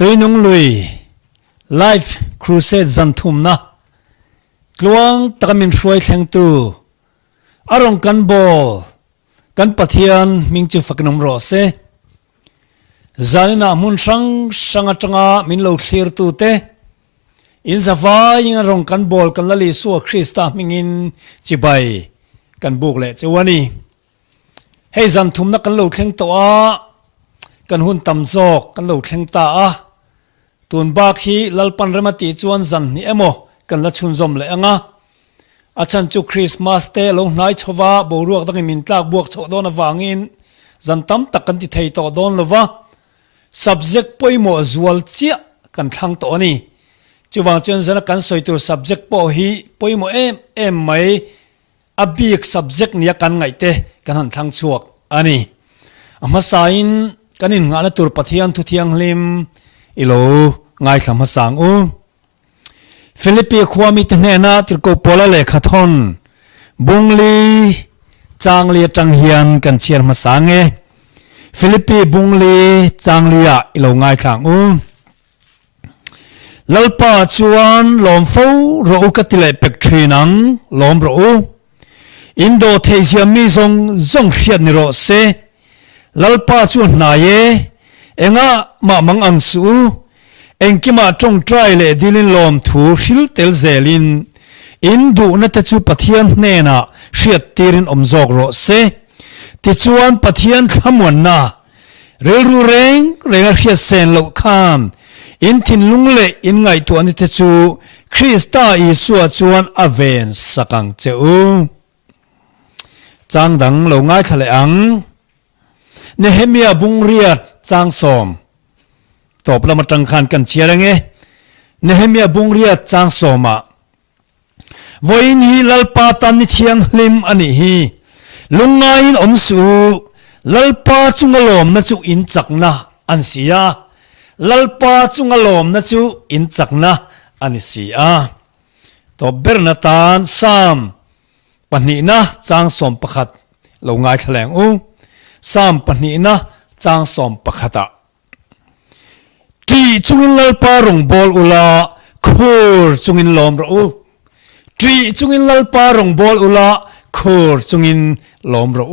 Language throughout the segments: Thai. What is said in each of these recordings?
ตัวนุ่งลุยไลฟ์ครูเซดจันทุมนะกลวงตะมินช่วยแข่งตัวอารมณ์กันบอลกันปะเทียนมิงจูฟักนมรอเซจานินามุนสังจังอามินโลเคลียร์ตัวเตอินซาฟายิงอารมณ์กันบอลกันละลิสัวคริสต์มิงินจิบายกันบุกเละเจวานีให้จันทุมนักกันโลแข่งตัวกันหุ่นตำโซกกันโลแข่งตาตุนบาคีลลปันเรมาติจวนจันนี่เอโมกันละชุนจอมเลยอ่ะอาจารย์จุคริสต์มาสเตลงนายชวาบรวกตั้งมินตากบวกโชดอนวางินจันตั้มตักกันที่ไทยต่อดอนลวะ subject ป่วยหมอจวลเจียกันทั้งตัวนี้จูวางจนจันกันสอยตัว subject ป่วยป่วยหมอเอ็มไม่อบีก subject เนี่ยกันไงเตกันหันทั้งชวกอันนี้อามาสายนกันอินงานตัวปะเทียนทุเทียงลิมอิโลง่ายคำมาสั่งฟิลิปปีความมีตั้งแน่นาติโกโปลาเลขัทอนบุงลีจางเลียจังเฮียนกันเชียนมาสั่งฟิลิปปีบุงลีจางเลียอิโลง่ายครั้งลลปาจวนลมฟูรูกติเลเปกทรีนังลมรูอินโดเทเซียมีทรงเขียนนิโรเซลลปาจวนนายเองะมามังอังสูเองกิมาจงใจเลดิลินลมถูหิลเตลเซลินอินดูนัตจูปะเทียนเนน่ะเชียดตีรินอมจอกโรเซติจวนปะเทียนขมวนน่ะเรรูเรงเชียดเซนโลคานอินทินลุงเลอินไงตัวนิตจูคริสตาอิสัวจวนอเวนสักังเจ้าจังดังโลง่ายทะเลอังเนเฮมียบุงเรียดจางสมตบละมาจังคันกันเชียร์ไงเนเฮมียบุงเรียดจางสมะวันฮีลลปาตันนิเทียงลิมอันนี้ฮีลุงไงอินอมสูลลปาจุงอลมนัจูอินจักนะอันเสียลลปาจุงอลมนัจูอินจักนะอันเสียตบเบรนตานสามปนีนะจางสมประคัดเราง่ายแถลงสามปนีนะจางสมประคัดที่จุงินลลปารงบอลอุลาคูร์จุงินลมรูที่จุงินลลปารงบอลอุลาคูร์จุงินลมรู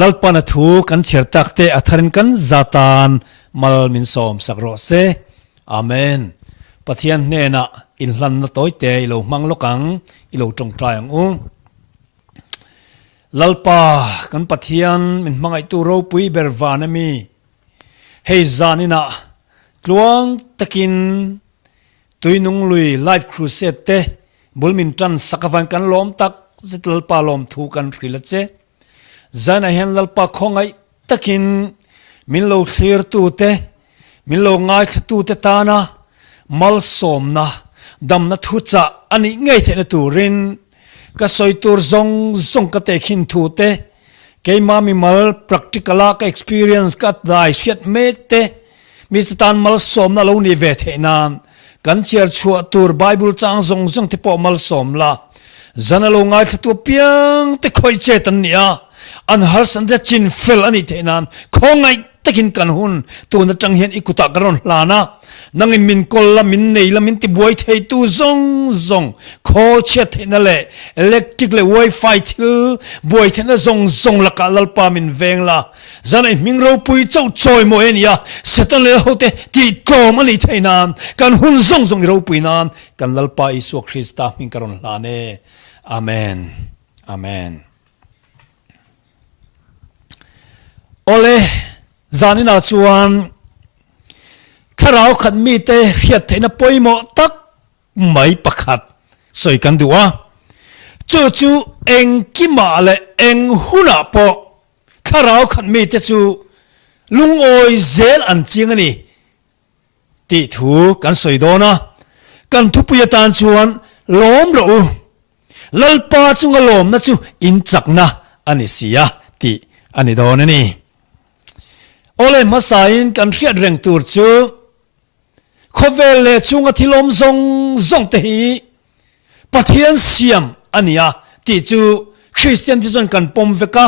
ลลปานะทูกันเชิดตักเตอัธรินกันซาตานมัลมินสอมสักโรเซอาเมนปะเทียนเนนะอินลันนะต้อยเตอิโลมังโลกังอิโลจงใจอังลลปากันปะเทียนมินมังไอตูโรปุยเบรวานะมีเฮจานินะกลวงตะกินตุยนุงลุยไลฟ์ครูเซตเตบุลมินจันสักวันกันล้อมตักสิลลปาล้อมทูกันฟรีละเจจานะเห็นลลปาคงไอตะกินมินโลเคลียร์ตูเตมินโลง่ายตูเตตานะมัลสมนะดำนัทุจ่าอันนี้ง่ายเทนตูรินก็สอยตัวซงก็เตคินทูเตเกยมามีมัล practical ก็ experience ก็ได้เชียดเมตเตมีตานมัลสมนะเรานิเวศเฮนานกันเชียร์ชัวตัวไบเบิลจางซงที่พอมัลสมละจันเราง่ายตัวเพียงที่คอยเจตันเนี่ยอันฮัลสันเดจินฟิลอันนี้เทนานคงไงตะกินกันหุ่นตัวนั้นจังเห็นอิกุตากรอนลานะนังมินกอลละมินเนยละมินติบวยเทตูซงคอเช็ดเห็นนั่นแหละอิเล็กทริกเลยไวไฟทิลบวยเทน่ะซงละกาลลปามินเวงละจันไอมิงเราปุยเจ้าจอยโมเอ็นยาเสตันเลยเขาเตตีโกมันนี่เทนานกันหุ่นซงเราปุยนานกันลลปาอิสุคริสต์มิงกรอนลาเนอาเมนอาเมนโอเลจานินาชวนถ้าเราขัดมีเตะเขียดเทนปอยหมอตักไม่ประคัดสวยกันดูว่าจู่เองกิมาเลเองหุนาปอถ้าเราขัดมีเตะจู่ลุงโอยเซลอันจริงนี่ติถูกันสวยโดนะกันทุบยตานชวนล้มรูลลปาจุงล้มนะจู่อินจักนะอันนี้เสียติอันนี้โดนนี่โอเลมาสายกันเรียดเร่งตัวจูขเวลจุงอธิลมซงเตหีปะเทียนเสียมอันนี้ติจูคริสเตียนที่จนกันปมเวกา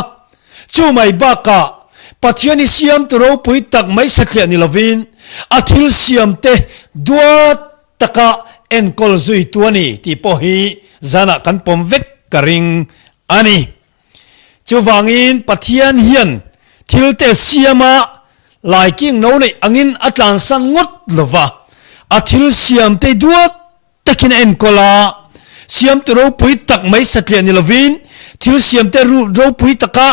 จูไม่บ้ากะ ปัทยานิสิยมตัวเราปุยตักไม่สักเลียนิลวินอาทิลสิยมเตดัวตะกะเอ็นกอลซุยตัวนี้ที่พอฮีจานะกันปมเวกกระริงอันนี้จูวังอินปัทยานเฮียนทิลเตสิยมาลายกิ้งโน่ในอังินอัตลันสันงดลวะอาทิลสิยมเตดัวตะกินเอ็นกอลาสิยมตัวเราปุยตักไม่สักเลียนิลวินทิลสิยมเตรูเราปุยตะกะ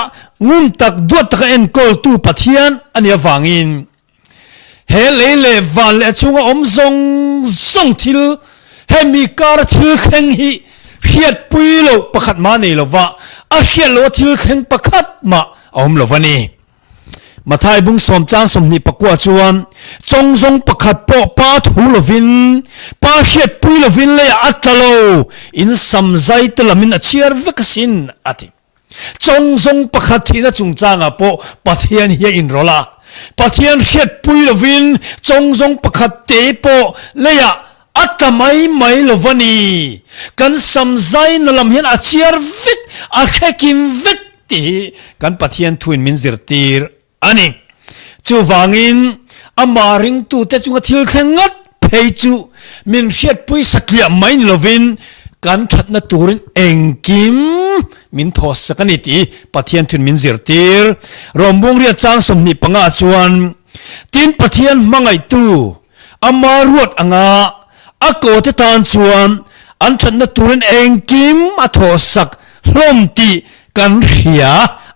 งุนตักดัวตะกะเอ็นกอลตูปัทยานอันนี้วังอินเฮเลเลวันเลชงอมซงซงทิลเฮมีการทิลเข่งฮีเขียดปุยโลประคัดมาในลวะอาเขียดโลทิลเข่งประคัดมาอมลวะนี่มาทายบุงสมจางสมนิปกวาจวนจงซงประคัดปอปาทูลวินปาเขียดปุยลวินเลยอัตโลอินสัมใจตละมินอเชียร์วิกสินอติจงซงประคัดที่นั่จงจางอปอปะเทียนเฮียอินโรลาปัทยันเขียดปุยลวินจงซงประคัดเตปอเลยอัตไม่ลวันนี้กันสมใจนลำเฮียนอาเชียร์วิกอาแค่กินวิกตีกันปัทยันทวินมินซิรตีร์อันนี้จูวังอินอามาริงตูเตจุงทิลเข่งัดเพยจูมินเขียดปุยสักเลียไม่ลวินกันชัดนัตูรินเองกิมมินทอสกันนิตีปัทยันทวินมินซิรตีร์รวมบุงเรียจางสมนิปังอาจวนตินปัทยันมังไอตูอามารวดอ่างอาโกเตตานชวนอันชันนตูรินเองกิมอัทอสักลมตีกันเรีย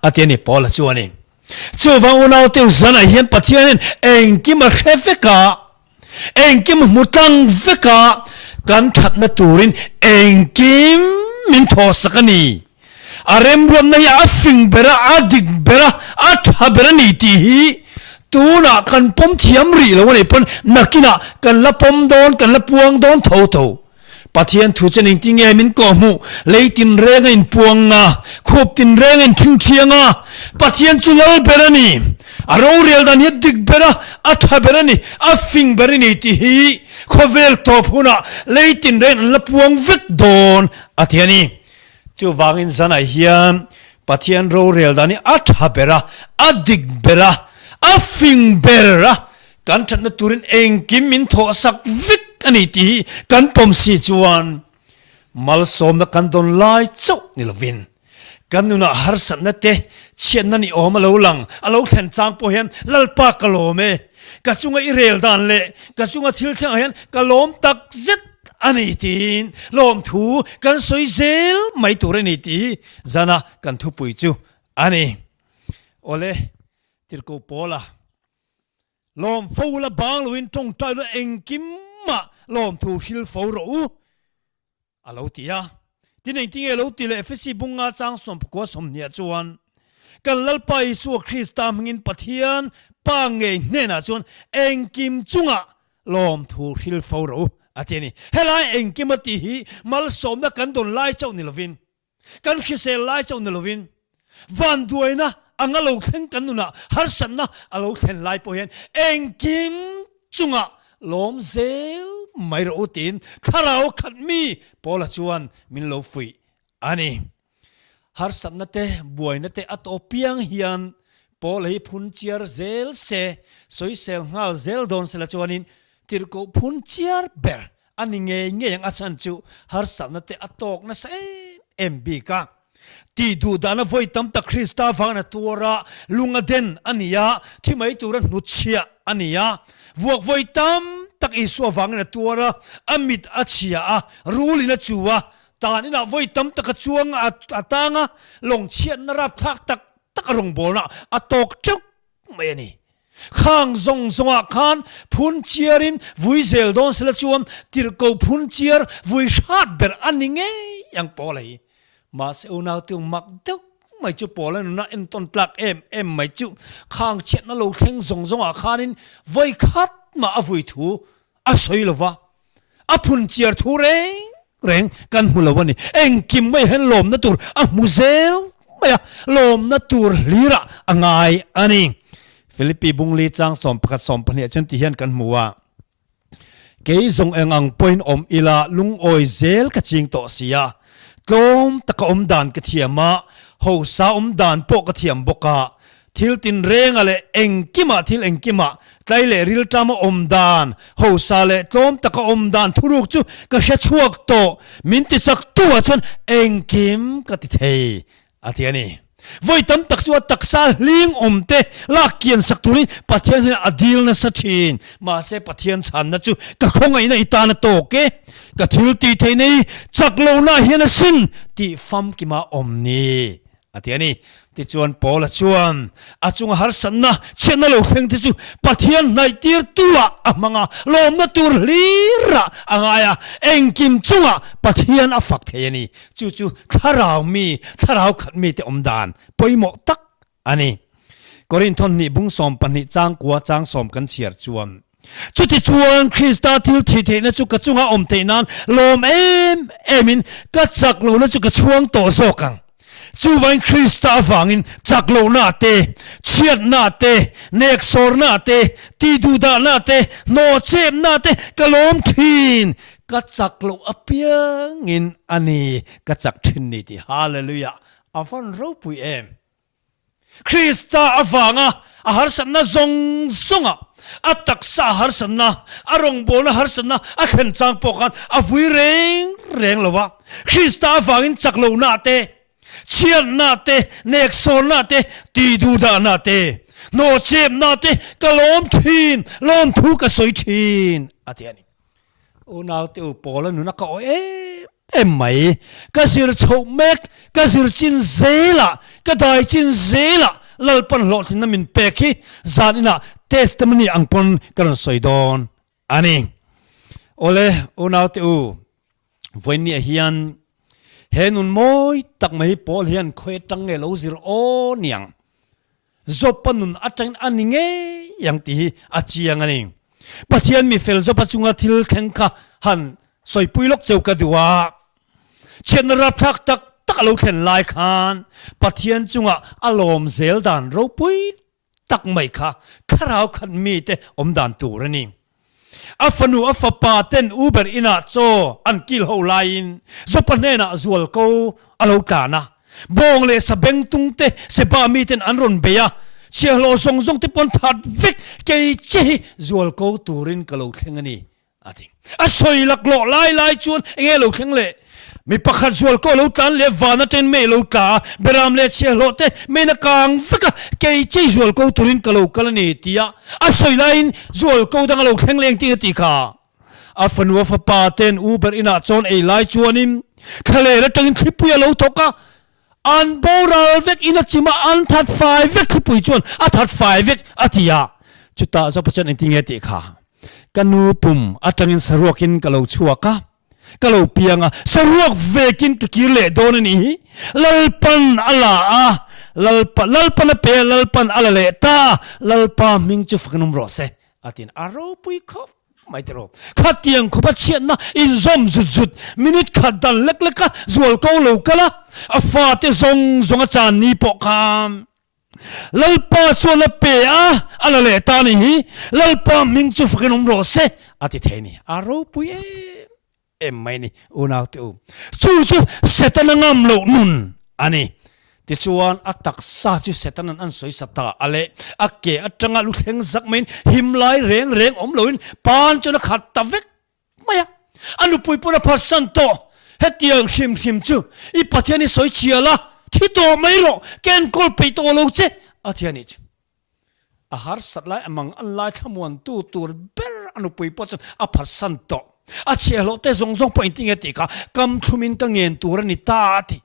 อาเทียนี่พอละชวนนี่จูวังอุณาเตียวจันอาเฮียนปัทยันเองกิมเขฟกาเองกิมมุตังเฟกากันชันนตูรินเองกิมมินทอสักนี่อารมณ์รวมในอาฟิงเบระอาดิกเบระอาทับเบระนี่ตีตัวน่ะกันปมเทียมรีแล้ววันนี้ปนนักกินะกันละปมโดนกันละพวงโดนเท่าปัทยันถูกจะนิ่งจริงเอมินก็มูเลยตินเร่งอินพวงอ่ะควบตินเร่งอินทิ้งเชียงอ่ะปัทยันจุลลเบระนี่อารมณ์เรียลดานี่ดิกเบระอาทับเบระนี่อาฟิงเบระนี่ตีขวเวลทอพูน่ะเลยตินเร่งละพวงวิกโดนอาทิตย์นี้จูวางอินสันไอเฮียนปัทยันโรเรียลดานี่อาทับเบระอาดิกเบระอาฟิงเบระกันชันนตูรินเองกิมมินโทสักวิกอันนี้ที่กันปมสีจวนมัลสมนักันโดนไล่เจ้านิลวินกันนุนาฮาร์สันนัตเตเชียนนันอีโอมาเลวลังอาเลวเทนจางโพเฮนลลปากกะโลเมกัจุงอิเรลดานเล่กัจุงทิลเทงเฮนกะลมตักเจ็ดอันนี้ทีนลมทูกันสวยเซลไม่ตัวเรนี่ทีจานะกันทุปุยจูอันนี้โอเลติรโกโปลาลมฟูละบางลวินจงใจละเองกิมมาลมทูฮิลฟูรูอาลูตียาที่นี่ที่เอลูตีเลเฟซีบุงอาจางสมปกวสมเนียจวนกันลลไปสู่คริสตามหินปะเทียนปางเงเนน่าจวนเองกิมจุงะลมทูฮิลฟูรูอาทินี้เฮลัยเองกิมตีฮีมัลสมนักกันโดนไล่เจ้านิลวินกันคิเซลไล่เจ้านิลวินวันด้วยนะอังเราเข่งกันนู่นนะฮาร์สันนะเราเข่งไล่พอเห็นเองกิมจุงะลมเซลไม่รู้ตีนข้าเราขัดมีพอละชวนมินโลฟุยอันนี้ฮาร์สันนั่นเตบวยนั่นเตอัตโอเปียงเฮียนพอเลยพุนเชียร์เซลเซสวยเซลฮัลเซลโดนเซลชวนินที่เราพุนเชียร์เบอร์อันนี้เงี้ยยังอาจารย์จูฮาร์สันนั่นเตอัตโอกนั่นเซเอ็มบีกาที่ดูดานavoidตั้มตะคริสต์ฟังนะตัวระลุงอเดนอันนี้ยาที่ไม่ตัวระนุชเชียอันนี้ยาวักavoidตั้มตะอิสวฟังนะตัวระอมิดอัชเชียรูลินะจัวตานี่นะavoidตั้มตะกจวงอัตางะลงเชียนนรับทักตักรงบอลนะอัตอกจุกไม่นี่ข้างซงสวะขันพุนเชียรินวุยเซลดอนสละจวนที่เราพุนเชียร์วุยชาร์เบอร์อันนี้ไงยังพอเลยมาเซลนาตัวมักเด็กไม่จุปอแล้วนะเอ็นต้นปลักเอ็มไม่จุข้างเช็ดนั่นเราเข่งซงอาคารินไว้คัดมาอวุยทูอาศัยละวะอาพุนเชียร์ทูเร่งกันหุ่นละวันนี้เอ็งกิมไม่เห็นลมนัตัวอ่ะมุเซลไม่อะลมนัตัวลีระอ่ะไงอันนี้ฟิลิปปีบุงลีจังสมประสมพันธ์จนที่เห็นกันมัวเกยซงเอ็งอังปอยน์อมอิลาลุงออยเซลกะจิงโตเสียลมตะกอมดานกะเทียมะหูสาอมดานโปกะเทียมบกะท ทิลตินเรงอะไรเองกิมาทิลเองกิมาไตเลริลจามอมดานโฮซาเลตอมตะกอมดานทุรุกจูก็แค่ชวกโตมินติจักตัวชนเองกิมกติเทอาทิอันนี้วันตั้มตักชัวตักซาลิงอมเตลากเกียนสักตุรินปะเทียนอดีลนัสชินมาเสปะเทียนฉันนะจูก็คงไงนะอิตานะโตเกก็ทิลตีเทนี่จักโลนาเฮียนสินตีฟัมกิมาอมนี่อาทิอันนี้ที่ชวนปอละชวนอาจงหาสันนะเช่นนั้นเราเพ่งที่จูปะเทียนในตีร์ตัวอ่ะมังอ่ะลมนัตุรลีระอ่างอ่ะเอ็งกิมจุงอ่ะปะเทียนอ่ะฝักเทียนี่จู่ถ้าเรามีถ้าเราขัดมีแต่อมดานปอยหมอกตักอันนี้กอรินทอนนี่บุ้งสอมปันนี่จ้างกัวจ้างสอมกันเฉียดชวนจุดที่ชวนคริสต์ทิลทีเทนะจุกกระจุงอ่ะอมเทนันลมเอมินก็จักโลนะจุกกระช่วงโตโซกังจูวันคริสต์ฟังอินจักโลนาเตเชียดนาเตเนกโซร์นาเตตีดูดานาเตโนเชมนาเตกะลมทีนก็จักโลอเปียงินอันนี้ก็จักทินนี่ที่ฮาเลลูยาอาฟันรูปุยคริสต์ฟังอาหารสันนะซงอัตักษาหารสันนะอารมณ์โบนะหารสันนะอัขันจังปอกันอวิเรงละวะคริสต์ฟังอินจักโลนาเตเชียนนาเตเนกโซนาเตตีดูดานาเตโนเจมนาเตกะลมทีนลมทุกะสวยทีนอาทิอันนี้โอนาวเตอุปอลนุนักก็ไหมก็สิรชาวเมกก็สิรจินเซล่ะก็ได้จินเซล่ะลัลปันหลอดที่นั่นมินเปกี้จานินะเทสต์มันนี่อังปนกันสวยดอนอันนี้โอเลโอนาวเตอุวันนี้เฮียนเห็นอุ่นมอยตักไม่พอเห็นคอยตั้งเงาสิรโอเนียงจบปนุนอาจารย์อันนี้เงยังที่อาเจียงอันนี้ปัจจัยมีเฟลจบปัจจุบันที่แข่งขันหันสอยปุยลกเจ้ากันดีว่าเช่นรับทักตักเราเข็นลายขันปัจจัยจุงอารมณ์เซลดันเราปุยตักไม่ค่ะข้าเราขันมีแต่อมดันตัวนี่อัฟนูอัฟปาเต็นอูเบอร์อินาโซอันกิลฮาวไลน์จบปนเนน่ะจวลกูอโลกานะบงเลสเบงตุงเตเซบามีเต็นอันรอนเบียเชียโลซงซงที่ปนทัดวิกเกยจีจวลกูตูรินกะโลเทงนี่อาทิอัสอยลักโลไล่ชวนเงี้ยโลเทงเล่มีปักขัดจวลกูโลตันเลวานะเต็นไม่โลกาเบรามเลเชียโลเตไม่นักกังฟิกเกยจีจวลกูตูรินกะโลกะลนี่ตียอัสอยไลน์จวลกูดังโลเทงเล่งตีติกาอัฟนูอัฟปาเต็นอูเบอร์อินาจอนไอไลชวนิมทะเลระจังทริปุยโลทกะอันโบราณเวกอินัจิมาอันทัดไฟเวกที่ปุยจวนอัทัดไฟเวกอัติยาจุดตาจะประชันอินทิเงติค่ะกันนูปุ่มอัตังอินสรวกินกะโลชัวกะกะโลเปียงะสรวกเวกินกะกิเลโดนนี่ลัลปันอัลลาลัลปันเปลัลปันอัลเลตาลัลปามิงจุฟกนุมรอเซอาตินอารอปุยคอฟไม่ตรบขัดเตียงขบเชียนนะอินซอมจุดมินิทขัดดันเล็กๆก็จวลโกโลกะละอาฟาเตซงอาจารย์นี่ปกคำลัลปาชวนเปียอะไรเลยตานี่ลัลปามิงจุฟกันอุมโรเซอาทิเทนี่อารมณ์ปุยไม่นี่อุณาติอุจู่เสตันงามโลนุนอันนี้ที่ชวนอัตักซาจิเสตันอันสวยสตาอะไรอักเกอจังอาลุเทงสักมินหิมไลเร่งอมโลนปานจนขัดตะเวกไม่อะอันนุปุยปุระพัสันโตเฮตียงหิมจูอีปัทยานี่สวยเชียละที่โตไม่รู้แกนกอลไปโตโลเจอาทิยานี่อาหารสัตว์ไลมังอันไลขมวนตัวเบลอันนุปุยปัจจันอภัสสันโตอาเชียโลเตซงไปติงเอติกากำทุมินกังเงินตัวนิตาติ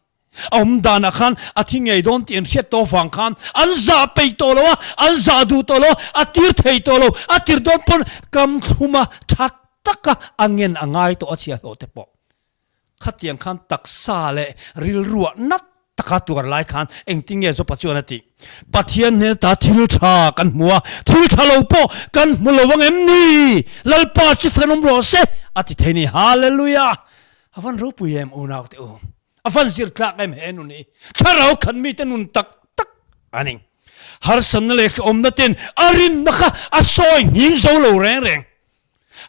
อมดานะขันอาทิงไงโดนตีนเชียโตฟังขันอันซาไปโตโลอันซาดูโตโลอาทิรเทยโตโลอาทิรโดนปนกำทุมาชัดตักอังเงินอังไงตัวอาเชียโลเตปอขัดยังขันตักซาเลริลรัวนัดตะกัตัวไล่ขันเอ็งติงเงจปัจจุบันติปัจจัยเนี่ยตาทิลชากันมัวทิลชาโลโปกันมุลวังเอ็มนี่ลัลปาชิฟกันอุมโรเซอาทิเทนี่ฮาเลลูยาฮาฟันรูปุยเอ็มอุนาวเตอุอาฟันสิรคลากเอ็มเฮนุนี่ถ้าเราขันมีแต่นุนตักอันนี้ฮาร์สันเล็กอมนัดเต็นอารินนะคะอาซอยหิงโซโลแรง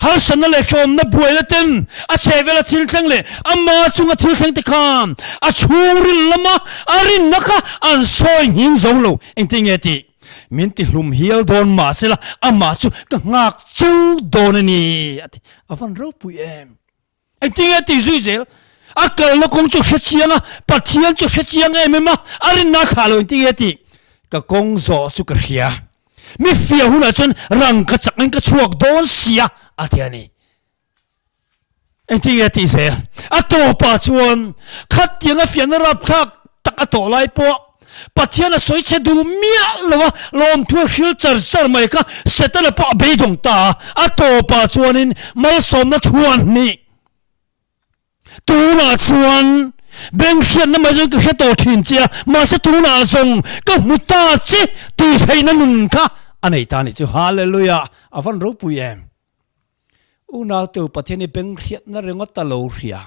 ฮาร์สันเล็กอมนับบัวละเต็นอาเชเวลทิลแข็งเลยอามาจุงทิลแข็งติคามอาชูริลละมาอารินนะคะอันซอยหิงโซโลเอ็งติงเอติ min ti hlum hial don ma sela ama chu ka ngak chu don ani ati avan ro pui em anh tinga ti zui zel akal na kong chu khachianga pathian chu khachianga emema arin na khalo tinga ti ka kong zo chu ka khia mi fia huna chon rang ka chakang ka chuak don sia ati ani anh tinga ti zel ato pa chuan khat tianga fian rap thak tak ato lai po pathian a soi che du mia lawa lom thu khil char char mai ka setala pa be dong ta ato pa chuanin mal som na thuan ni tu na chuan beng khian na ma jong ka to thin chia ma se tu na zong ka muta chi tu theina nun kha anei ta ni chu hallelujah avan ro pu em una tu pathian ni beng khiat na rengot ta lo ria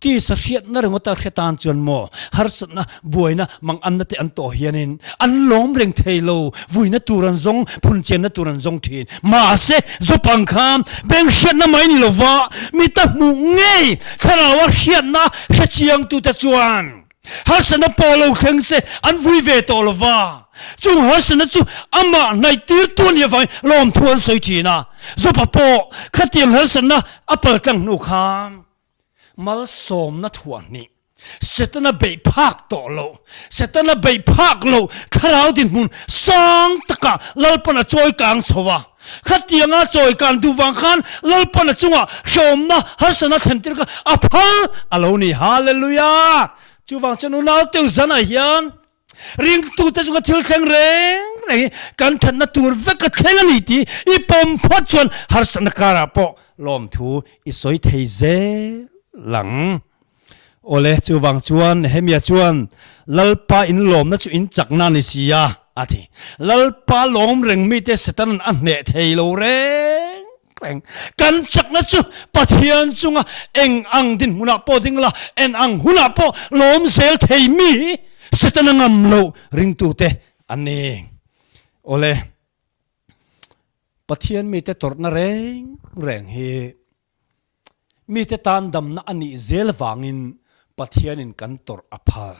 ti sa khiat na rengot ta khiatan chuan mo har satna buaina mang an na te an to hianin an lom reng theilo vuina turan zong phun chen na turan zong thin ma se zo pangkham beng khiat na mai ni lova mi ta mu ngei tharawa khiat na khachiang tu ta chuan har sana polo kheng se an vui ve to lova chung har sana chu ama nai tir tun ya vai lom thuan soi china zo pa po khatiam har sana apal tang nu kham mal som na thuan ni setana be phak to lo setana be phak lo kharau din mun sang taka lalpana choi kang chowa khatianga choi kan du wang khan lalpana chunga shomna hasana thentir ka aphal aloni hallelujah chuwang chanu nau teu zana hian ring tu ta chunga thil thleng reng nei kan that na tur veka thlenga ni ti I pom phot chon harsana kara po lom thu I soi thei ze lang ole chuwang chuan hemia chuan lalpa in lom na chu in chakna ni sia ati lalpa lom reng mi te setan an ne theilo reng reng kan chakna chu pathian chunga eng ang din muna po dingla en ang huna po lom sel thei mi setan ngam lo ring tu te ani ole pathian mi te torna reng reng hi mi te tan dam na ani zel wangin pathian in kan tor aphal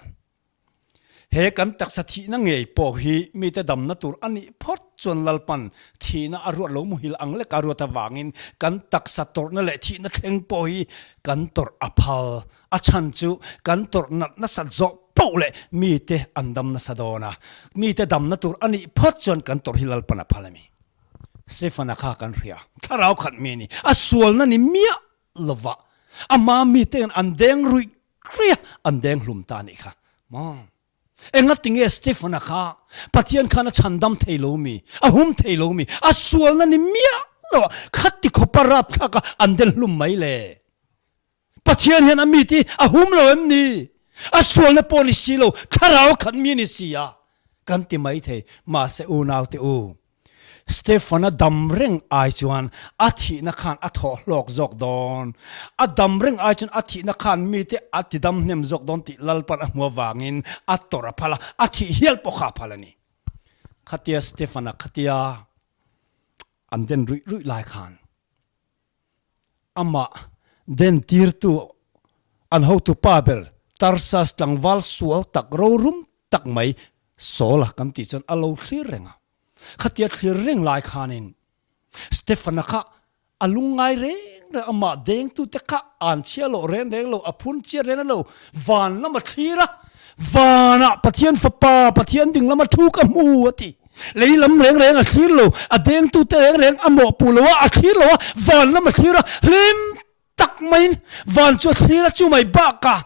he kan tak sa thi na ngei po hi mi te dam na tur ani phot chon lalpan thi na aru lo mu hil ang le karu ta wangin kan tak sa tor na le thi na thleng po hi kan tor aphal a chan chu kan tor na sa zo po le mi te andam na sadona mi te dam na tur ani phot chon kan tor hilal pana phalami sefana kha kan ria tharau khat mi ni aswal na ni mia lova ama mi te an deng rui kria an deng hlum ta ni kha ma enga tinge stefana kha pathian khana chandam theilo mi ahum theilo mi aswal na ni mia lo khatti khoparap thaka an del hlum mai le pathian hen ami ti ahum lo em ni aswal na policy lo tharau khat mi ni sia kan ti mai the ma se u naw te u Stefana damreng ai chuan athi na khan atho lok jok don adamreng ai chuan athi na khan mi te ati dam nem jok don ti lalpan amwa wangin atora phala athi hial po kha phalani khatia Stefana khatia anden rui lai khan ama den tir tu an ho tu paber tarsas tlangwal sual tak rorum tak mai sola kam ti chon alo thlir renga khatia thlir reng lai khanin Stefana kha alungai reng ama deng tu te kha an chialo ren deng lo apun chia ren lo van lama thira vana pathian fapa pathian ding lama thu ka mu ati leilam reng a thir lo a deng tu te reng amo pulowa a thir lo van lama thira lim tak main van chu thira chu mai ba ka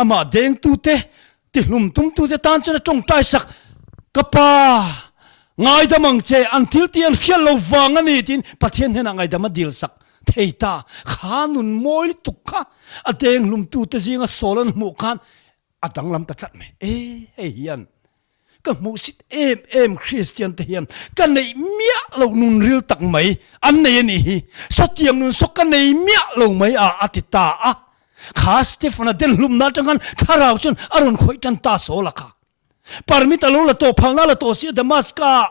ama deng tu te ti hlum tum tu te tan chana tong tai sak kapa ngai da mang che until tian khial lo wang ani tin pathian hena ngai da ma dil sak theita khanun moi tukha ateng lum tu te zinga solan mu khan atang lam ta that me hey hian ka mu sit em Christian te hian kan nei mia lo nun ril tak mai an nei ni hi sotiang nun sok kan nei mia lo mai a atita a kha Stefana den lum na tangan tharau chun arun khoi tan ta solaka parmita lo la to phalna la to si damaska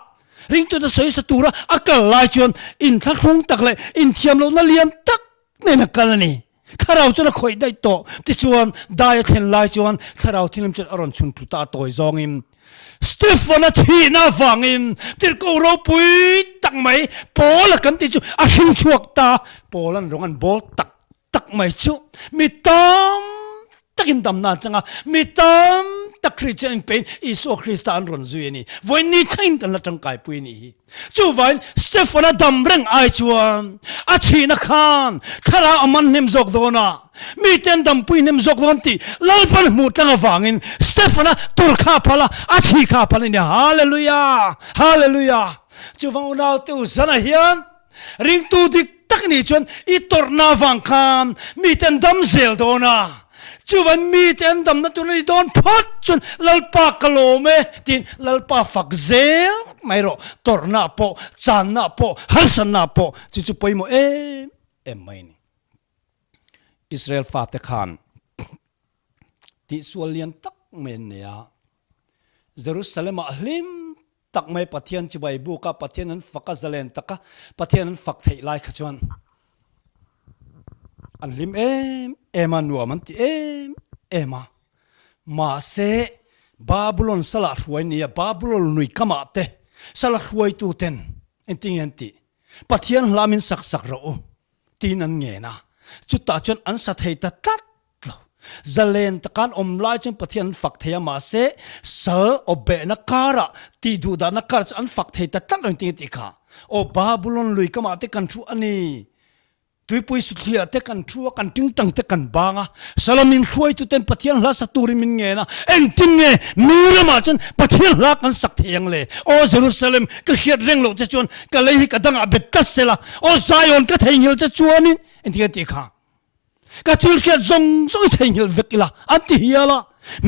ring to the soi satura akal lai chon in thak hung tak le in thiam lo na liam tak ne na kalani ข้าเราจะคอยได้โตที่ชวนได้เห็นลายชวนข้าเราที่นั่นจะอรอนชุนพุตาตัวจองอิมสเตฟานาทีน่าฟังอิมที่กูเราปุยตักไหมโปละกันที่จูอาชิงชวกตาโปลันร้องอันโบตักไหมจูมีตามตักินตำนานจังอ่ะมีตามตักคริสเตียนเป็นอิสุคริสต์อันรอนซุยนี่วันนี้ทิ้งกันละจังไก่ปุยนี่จู่วันสเตฟานาดำเร่งไอชวนอาชีนักขันข้าเราอามันนิมจกโดนะมีเต็นดำปุยนิมจกโดนตีลาปันหมุดตั้งฟังอินสเตฟานาตุรข้าพละอาชีข้าพละเนี่ยฮาเลลูยาฮาเลลูยาจู่วันเราเตุสนาเฮียนริงตูดิตักนี่ชวนอีตอร์นาฟังคันมีเต็นดำเซลโดนะจู่วันมีเต็นดำนั่นตัวนี้โดนพัดจนลลปากกโลเมตินลลปาฟักเซลไม่รู้ตอร์นาโปจานนาโปฮัลสันนาโปจู่ไปโมไม่นี่อิสราเอลฟาเตคานที่ส่วนเลียนตักเมนเนียเยรูซาเล็มลิมตักไม่ปะเทียนจิบายบุกปะเทียนนั้นฟักซาเลนตักปะเทียนนั้นฟักเทไลขจวนอันลิมมานัวมันที่มาเซบาบิโลนสลัดหวยเนี่ยบาบิโลนนุยขมาเตสลัดหวยตูเต็นเอ็นติปะเทียนลามินสักเราตีนันเงนะจุดตาจนอันสัตย์ตัดจะเล่นตะการอมลายจนปะเทียนฝักเทียมาเสเสออบเบนักการะตีดูดานักการะอันฝักเทียตัดเลยติค่ะโอบาบุลอนลุยก็มาเตกันชัวนี่ตุยปุยสุดเทียเตกันชัวกันติ้งตังเตกันบางอ่ะสลามินช่วยตุเต็นปะเทียนลาสตูริมินเงนะเอ็งติงเงมีระมาจนปะเทียนลากันสักเทียงเลยโอเยรูซาเล็มก็เขียนเร่งโลจะชวนก็เลยให้กระดังอาเบตัสเซละโอไซออนก็เทียงจะชวนนี่เอ็นติค่ะก็ทิลเขียนจงเทียงเวกิละอันที่เฮียละ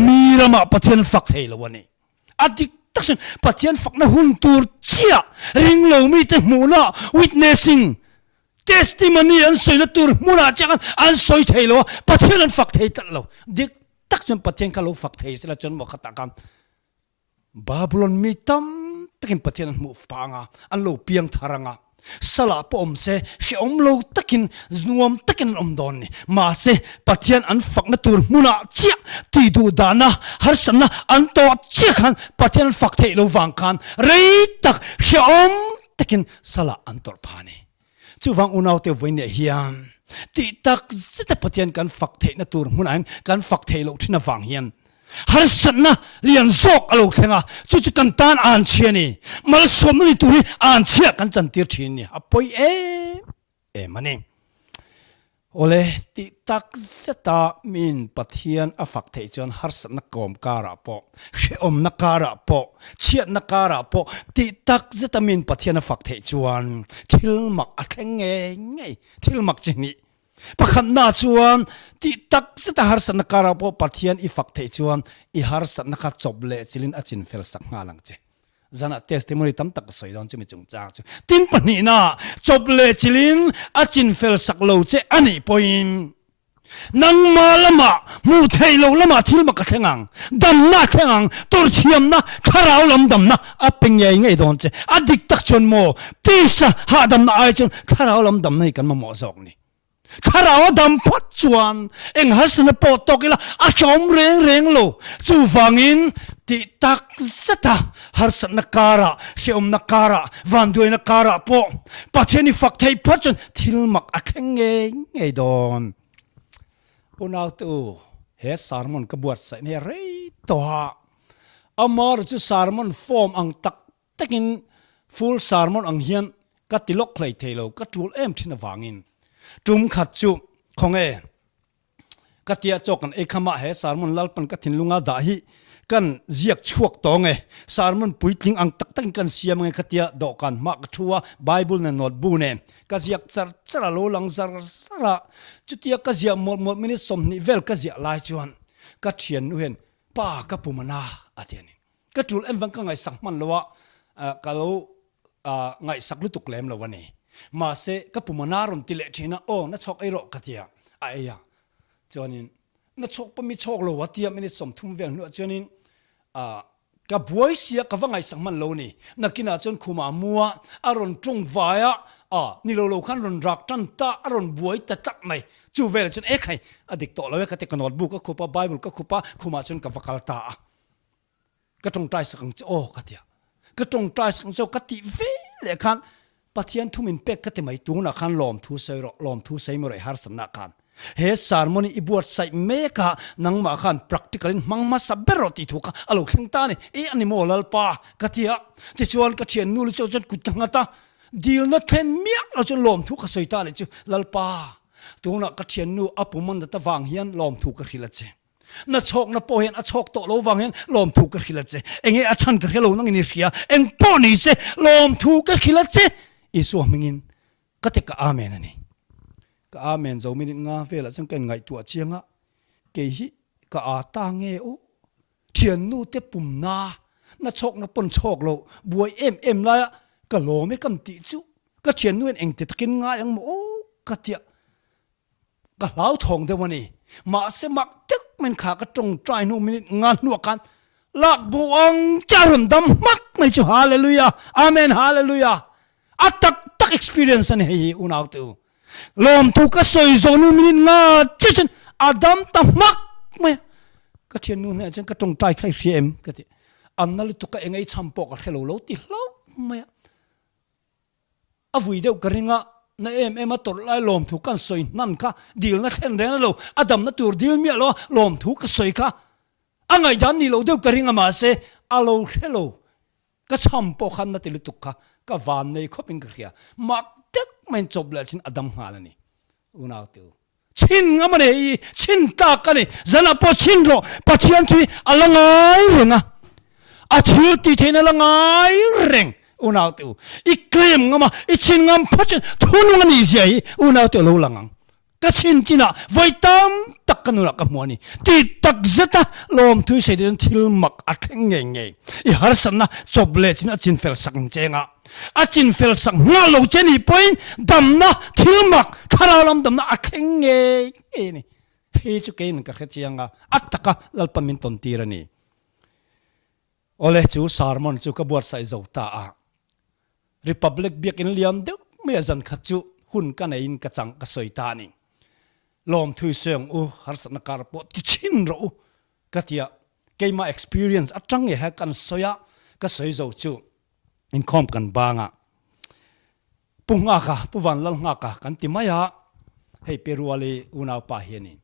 มีระมาปะเทียนฝักเทียละวันนี้อันที่ตักสินปะเทียนฝักนะหุ่นตูร์เชียริงโลมีแต่มูนะ witnessing testimony อันสวยนะตูร์มูนะจังอันสวยเทียละปะเทียนฝักเทียตัดเราเด็กตักสินปะเทียนเขาเราฝักเทียสิละจนบอกตะกันบาบิโลนมีตั้มตักินปะเทียนมูฟปังอ่ะอันเราเพียงทารังอ่ะสลับอมเสเขียมโลตักินนวมตักินอมดอนนี่มาเสปะเทียนอันฝักนัตูร์มุนาเจียตีดูดานะฮัสนะอันโตเจียขันปะเทียนฝักเทโลวังคันเรยตักเขียมตักินสลับอันตอร์พานีจู่วังอุณาวเตวินเฮียมตีตักสิตปะเทียนกันฝักเทนัตูร์มุนานกันฝักเทโลที่นวังเฮียนฮัสนะเลียนโซกอโลเทงะจู่กันตานอ่านเชียนี่มาสมนี่ตุยอ่านเชียกันจันทีทีนี่อภัยมันเองโอเลติตักเสตามินปะเทียนอฟักเทจนฮัสนักกอมการะปอเชอมนักการะปอเชียนักการะปอติตักเสตามินปะเทียนอฟักเทจวนทิลมักอักเงไงทิลมักจริงนี่ปะขันนาจวนติตักสตาฮาร์สนักการะปอปัทยันอิฟักเทจวนอิฮาร์สนักจบเลจิลินอจินเฟลสักงาลังเจจานะเทสติมอนีตั้มตักสอยดอนจุมิจงจากจุตินปนีน่าจบเลจิลินอจินเฟลสักโลเจอันนี้พอยน์นังมาละมามูเทโลละมาทิลมากระเทงังดำนาเทงังตัวเทียมนะข้าเราลำดำนะอัปเป็นยังไงดอนเจอดิกตักชนโมตีสะหาดำนาไอจนข้าเราลำดำนี่กันมาหมอสอกนี่ข้าเราดำพัดจวนเอ็งฮัสนปอตกิละอาชมเร่งโลจูฟังอินติตักสตาฮัสนการะเชอมนการะวันด้วยนการะปอปัจเจนิฟักเทพัดจนทิลมักอักเงไงดอนอุณาวตูเฮสารมอนกบวดใส่เนี่ยเรตัวอามาร์จูสารมอนฟอร์มอังตักินฟูลสารมอนอังเฮียนกัติลกเลยเทโลกัตูลทินวังอินจุมขัดจุของกัติยาจกันขมาเฮสารมอนลลปันกัตินลุงอาดาฮิกันเจียกชวกตองสารมันปุยทิ้งอังตักตั้งกันเสียมกัติยาดอกกันมักทัวไบเบิลในโน้ตบูเนกัติยาจาโลลังจาระจุดที่กัติยาหมดมินิสมนิเวลกัติยาลายจวนกัติยานุเห็นป้ากับปุมนาอาเทียนกัตุลเอ็มวังกังไงสักมันละวะกะโลไงสักลุตุกเลมละวันนี้มาเสกับปุมนารมติเลทีนะโอ้นัชกไอโรกัติยาไอ้ยาจวนนี้นัชกปมิชกละวะที่มินิสมทุ่มเวลนัวจวนนี้กับบัวเสียกับว่าไงสักมันโลนี่นักกินอาจนคุมามัวอารมณ์ตรงวายนี่เราขันรอนรักจันตาอารมณ์บัวแต่ตักไม่ จูเวลจนเอ๊ะใครอดีตโตแล้วก็เตกันโน้ตบุ๊กก็คุปะไบเบิลก็คุปะคุมาจนกับฟักลตาก็ตรงใจสังเจ้าโอ้ก็เดียก็ตรงใจสังเจ้าก็ติเวลคันปะเทียนทุ่มินเป็กก็เตไม่ตูนักขันลมทูเซรลมทูเซมไรฮาร์สนักขันเฮสารมนีอิบวดใส่เมกะนังมาขัน practical มังมาสับเบรติทุกะอโลกเข่งตานี่อันนี้โมลลปาก็เดียที่ชวนก็เทียนนู่นจนกุดกังตาดีลนัดเทนเมียเราจนลมทุกข์สวยตาเลยจูลลปาตัวนักเทียนนู่อปุมันตะวางเฮียนลมทุกข์กระหิลเจนัดโชกนัดโปเฮียนโชกโตโลวางเฮียนลมทุกข์กระหิลเจเองอาชันกระหิลนั่งอินิเรียเองปอนี่เซลมทุกข์กระหิลเจอิสุมิงินก็เตกอาเมนนี่ก็อาเมนจะมินิงาเวลจังเกินไงตัวเชียงะเกหิก็อาตางเอโอเทียนนู่เตปุ่มนานัดโชกนัดปนโชกโลบวยเอ็มเลยก็โลไม่กำติจูก็เทียนนู่เองติดกินง่ายยังโอ้ก็เตียก็เล่าทองเดวันนี้มาเสมักตึกมันขาก็ตรงใจนู่มินิงานนัวกันลักบวงจารุนดำมักไม่จูฮาเลลูยาอาเมนฮาเลลูยาอัตตัก experience นี่ให้อุณเอาตัวลมทุกข์สวยโซนูมินงาจิฉันอาดัมตมักไม่ก็เทียนนู่นเนี่ยฉันก็ตรงใจใครเขียมก็ที่อันนั้นทุกข์เองไอ้ชัมปอกเฮลโลติเล่าไม่อาวุธเดียวกันงะในมาตัวไล่ลมทุกข์สวยนั่นค่ะดีลนั่นเห็นเรื่องนั้นเราอาดัมนั่นตัวดีลเมียเราลมทุกข์สวยค่ะอันไงยันนี่เราเดียวกันงะมาเสอาโลเฮลโลก็ชัมปอกขันนั่นติลุทุกข์ก็วานในคบินกระเรียมักเด็กมันจบแล้วชินอดัมหาแล้วนี่อุณเอาตัวชินงั้นมันเองชินตากันนี่จะนับพอชินโรปัจจัยที่อะไรไงเรื่องอ่ะอาทิตย์ที่เท่านั้นไงเรื่องอุณเอาตัวอีกเคลมงั้นมาอีชินงั้นพัชทุนงั้นนี่สิอุณเอาตัวรู้ละงั้นก็ชินจีน่ะไว้ตามตักกันนู่นกับมัวนี่ที่ตักจะตาลมทุยเสียดินทิลมักอัดเงี้ยเงี้ยอีฮาร์สันนะจบเลยชินชินเฟลสังเจงอ่ะอาจินเฟลสังงาโลเจนี่พอยดำนะทิลมักคาราลำดำนะอัดเงี้ยนี่เฮ้ยจุกเองก็แค่เจียงอ่ะอัตตะกะลลปมินตนตีระนี่โอเลจูสาร์มอนจูกบวชใส่เจ้าตาRepublic เบียกินเลียนเดียวไม่อาจันขัดจูหุ่นกันเองกระจังกระสวยตานี่ลมทุยเสียงฮาร์สนักการปวดที่ชินรู้ก็ที่เกี่ยมา experience อัดจังเหี้ยกันสวยก็สวยเจ้าจูอินคอมกันบางอ่ะปุ่งอากาปุ่วันลังอากากันติมายาให้เปรัวเลยอุณาป่าเฮียนี่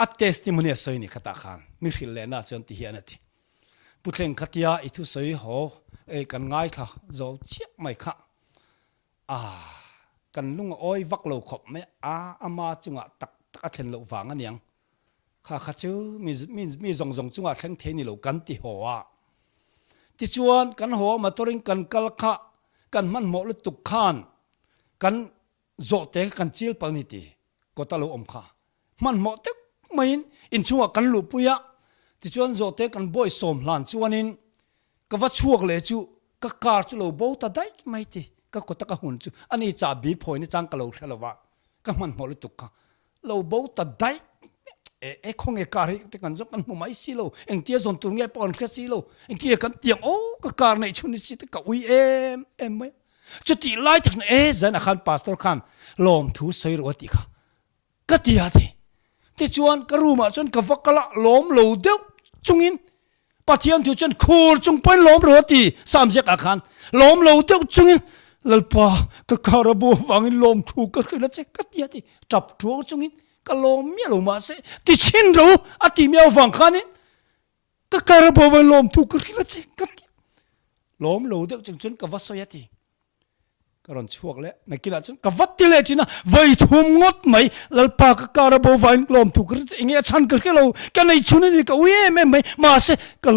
อัดเทสติมเนียสวยนี่ขัดขันมิริลเลน่าจนที่เฮียนั่นที่พุทธเองขัดยาอิทุสวยโหกันง่ายค่ะเจ้าเชี่ยไม่ค่ะกันลุงอ้อยวักโลขบไม่อามาจุงะตักตักเทนโลฟังอันยังข้าชื่อมีจงจุงะเทงเทนี่โลกันที่หัวที่ชวนกันหัวมาตัวริงกันกัลขะกันมันหมดลุตุกขานกันโจเตกันจิลปนิติก็ตะลุอมข้ามันหมดเต็กไม่อินชัวกันลุปุยะที่ชวนโจเตกันบ่อยสมหลานชวนินก็ว่าช่วงเลยจูก็การจูโลโบตาได้ไม่ตีก็กดตะกหุ่นจูอันนี้จ่าบีพอยนี่จังกะโลเทลวะก็มันหมดเลยตุกค่ะโลโบตาได้คงการที่กันจงกันมุมไม่สิโลเอ็งเตี้ยส่วนตัวเงี้ยปอนแค่สิโลเอ็งเตี้ยกันเตียงโอ้ก็การในชุนิสิตก็อุ้ยไหมจุดที่ไล่จากนั้นจะนักขันพาสตอร์ขันลมทูใส่รถติค่ะก็ที่อะไรที่ชวนก็รู้มาจนกับวักละลมโลเดียวจงอินปะเทียนที่จนคูร์จงเป็นลมรถติสามเจ็ดอาคารลมโลเดียวจงอินลลปาก็การบัวฟังอินลมถูกก็คือละเจ๊ก็ที่อะไรจับทัวจงอินก็ลมเมียลงมาเสที่ชินรู้อติเมียฟังขันนี่ก็การบัวฟังลมถูกก็คือละเจ๊ก็ที่ลมโลเดียวจนกับวัสยติก็รอนช่วงเละในกีฬาจนกับวัดที่เละจีน่ะไว้ทุ่มงดไหมลลปาก็การบัวฟังลมถูกก็เองฉันก็คือเรากันในชุนนี่ก็อุ้ยไม่มาเสก็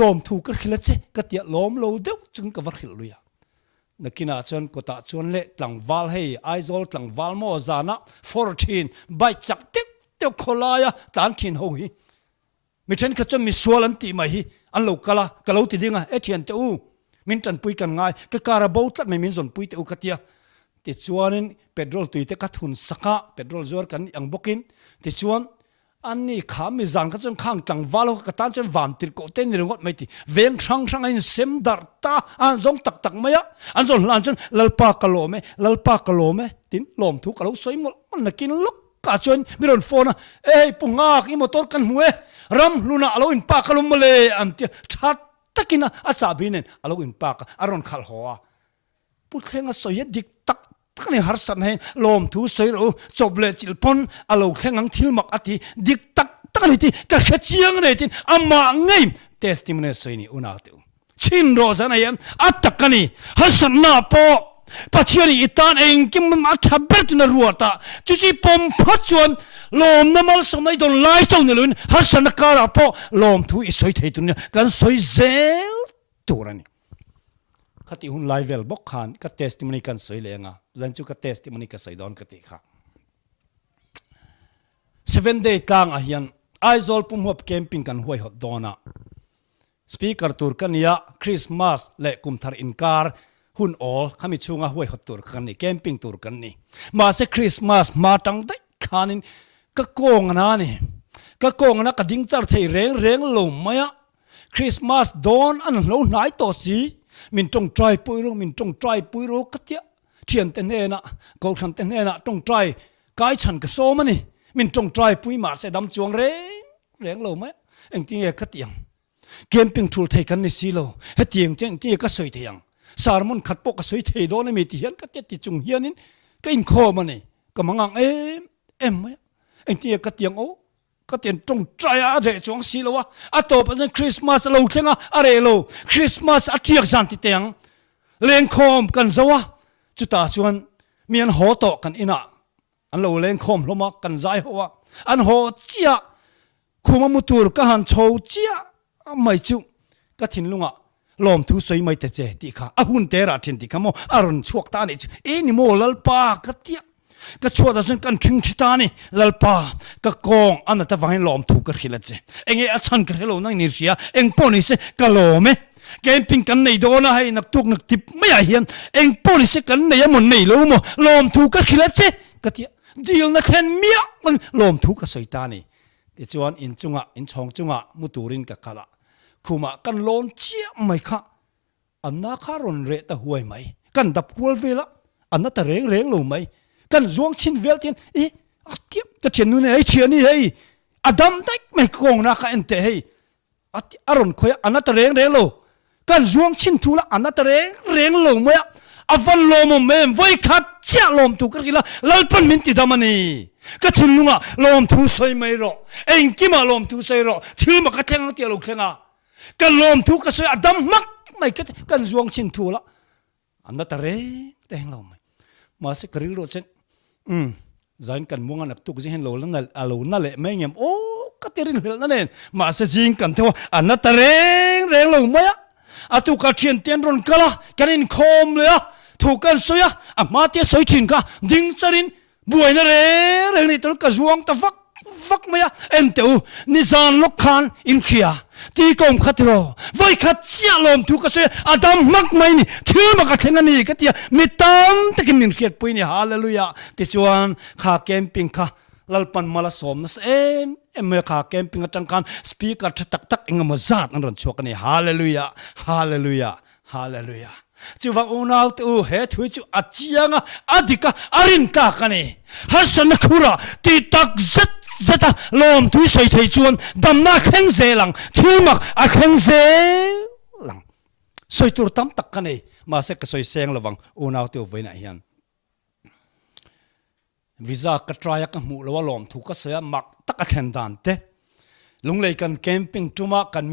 ลมถูกก็คือละเจ๊ก็ที่ลมโลเดียวจนกับวัดหิลุยานักกินอาจารย์ก็ตัดชวนเละหลังวาลให้ไอโซลหลังวาลโมซานะ14ใบจักติ๊กเดี๋ยวคนลายตานทินหงฮีมิเช่นก็จะมีส่วนตีมาฮีอันลูกกะละติดิ้งเอเทียนเตอูมินจันปุยกันง่ายก็การะบูตัดไม่มินส่วนปุยเตอูกัตยาติดชวนนั้นเปโตรตุยเตกัดหุ่นสักเปโตรจวดกันยังบุกินติดชวนอันนี้ข้ามีจันก็จนข้างหลังวาลก็ตันจนวันติดโกเต้นเรื่องวัดไม่ตีเวียนช่างอินเซมดาร์ตาอันจงตักไม่ยะอันจงหลานจนลลปากะโลเมตินลมทุกกะโลสวยหมดมันนักกินลุก ka chon miron phone pungak I motor kan hue ram luna alo in pa kalum male am ti that takina acha binen alo in pa aron khal hoa puthenga soye dik tak takani har san he lom thu soiro choble chilpon alo thengang thilmak ati dik tak takani ti ka khachiang ne tin amma ngai testimony soini unate chin rozana yan atakani hasan na po pachiani itan engkim ma thabert na ruata chuchi pom phachuan lom namal somai don lai chong nelun hasan kara po lom thu isoi theitun kan soi zel turani khati hun level bok khan ka testimony kan soi lenga zanchu ka testimony ka saidon ka ti kha 7 day kang a hian aizol pum hop camping kan huai hot dona speaker tur kania Christmas le kumthar inkar hun all khami chunga huai hot tur kan ni camping tur kan ni ma se Christmas ma tang dai khanin ka kong na ni ka kong na ka ding char thei reng lo maya Christmas don an lo nai to si min tong try pui ro katia thian te ne na ko khan te ne na tong try kai chan ka so mani min tong try pui ma se dam chuang reng lo maya eng ti e khatiang camping tool thei kan ni silo he tiang cheng ti ka soi thiang sarmon khat po ka soi thei do na mi ti hian ka te ti chung hianin ka in kho mani ka mangang em maya eng ti ka tiang o ka tian tong try a re chuang silo wa a to pa Christmas lo thenga are lo Christmas a tiak zan ti teng len khom kan zawa chuta chuan mian ho to kan ina an lo len khom hloma kan zai hoa an ho chia khuma mutur ka han chho chia mai chu ka thin lunga lom thu soi mai te che ti kha a hun te ra thin ti khamo aron chuak ta ni ni mo lal pa ka tia ka chua da chen kan thing thita ni lalpa ka kong an ta wang lom thu ka khila che enge a chan ka helo nang ni ria eng poni se ka lome camping kan nei do na hai nak tuk nak tip mai a hian eng poni se kan nei amon nei lo mo lom thu ka khila che ka tia deal na then mia lom thu ka soi ta ni ti chuan in chunga in chong chunga muturin ka khala khuma kan lon chia mai kha anna kha ron re ta huai mai kan dap kul vela anna ta reng lo mai kan zuang chin vel tin atiam ka chen nu ne ai chian ni hei adam dai mai kong na kha ente hei aron khoya anna ta reng lo kan zuang chin thula anna ta reng lo mai avan lo mo mem voi khat chia lom tu ka kila lalpan min ti damani ka thin lunga lom thu soi mai ro engkima lom thu soi ro thil ma ka theng ti lo khenga kan lom thu ka soi adam mak mai ka kan zuang chin thula anna ta reng lo mai ma se karil ro chen zain kan munga nak tuk jin lo lan alo na le mai ngem o ka terin hel na nen ma se jing kan thwa anna ta reng lo maya atu ka thien ten ron kala kanin khom le thu kan soya ama te soi chin ka ding charin buai na reng ni tor ka zuang ta vak maya enteu ni zan lok khan in khia ti kom khatro voi khat chia lom thu ka soya adam mak mai ni thil ma ka thenga ni ka tia mitam takin min khiat pui ni hallelujah ti chuan kha camping kha lalpan mala som na em kha camping atang kan speaker tak engam zat an ron chok ni hallelujah chuwa unau tu he thui chu achianga adika arin ka kani hasan khura ti tak zata lom thui soi thei chuan damna kheng zelang thumak a kheng zelang soi tur tam tak kani ma se ka soi seng lawang unau tu veina hian visa ka traya ka mu lawa lom thu ka saya mak tak a khen dan te lunglei kan camping tuma kan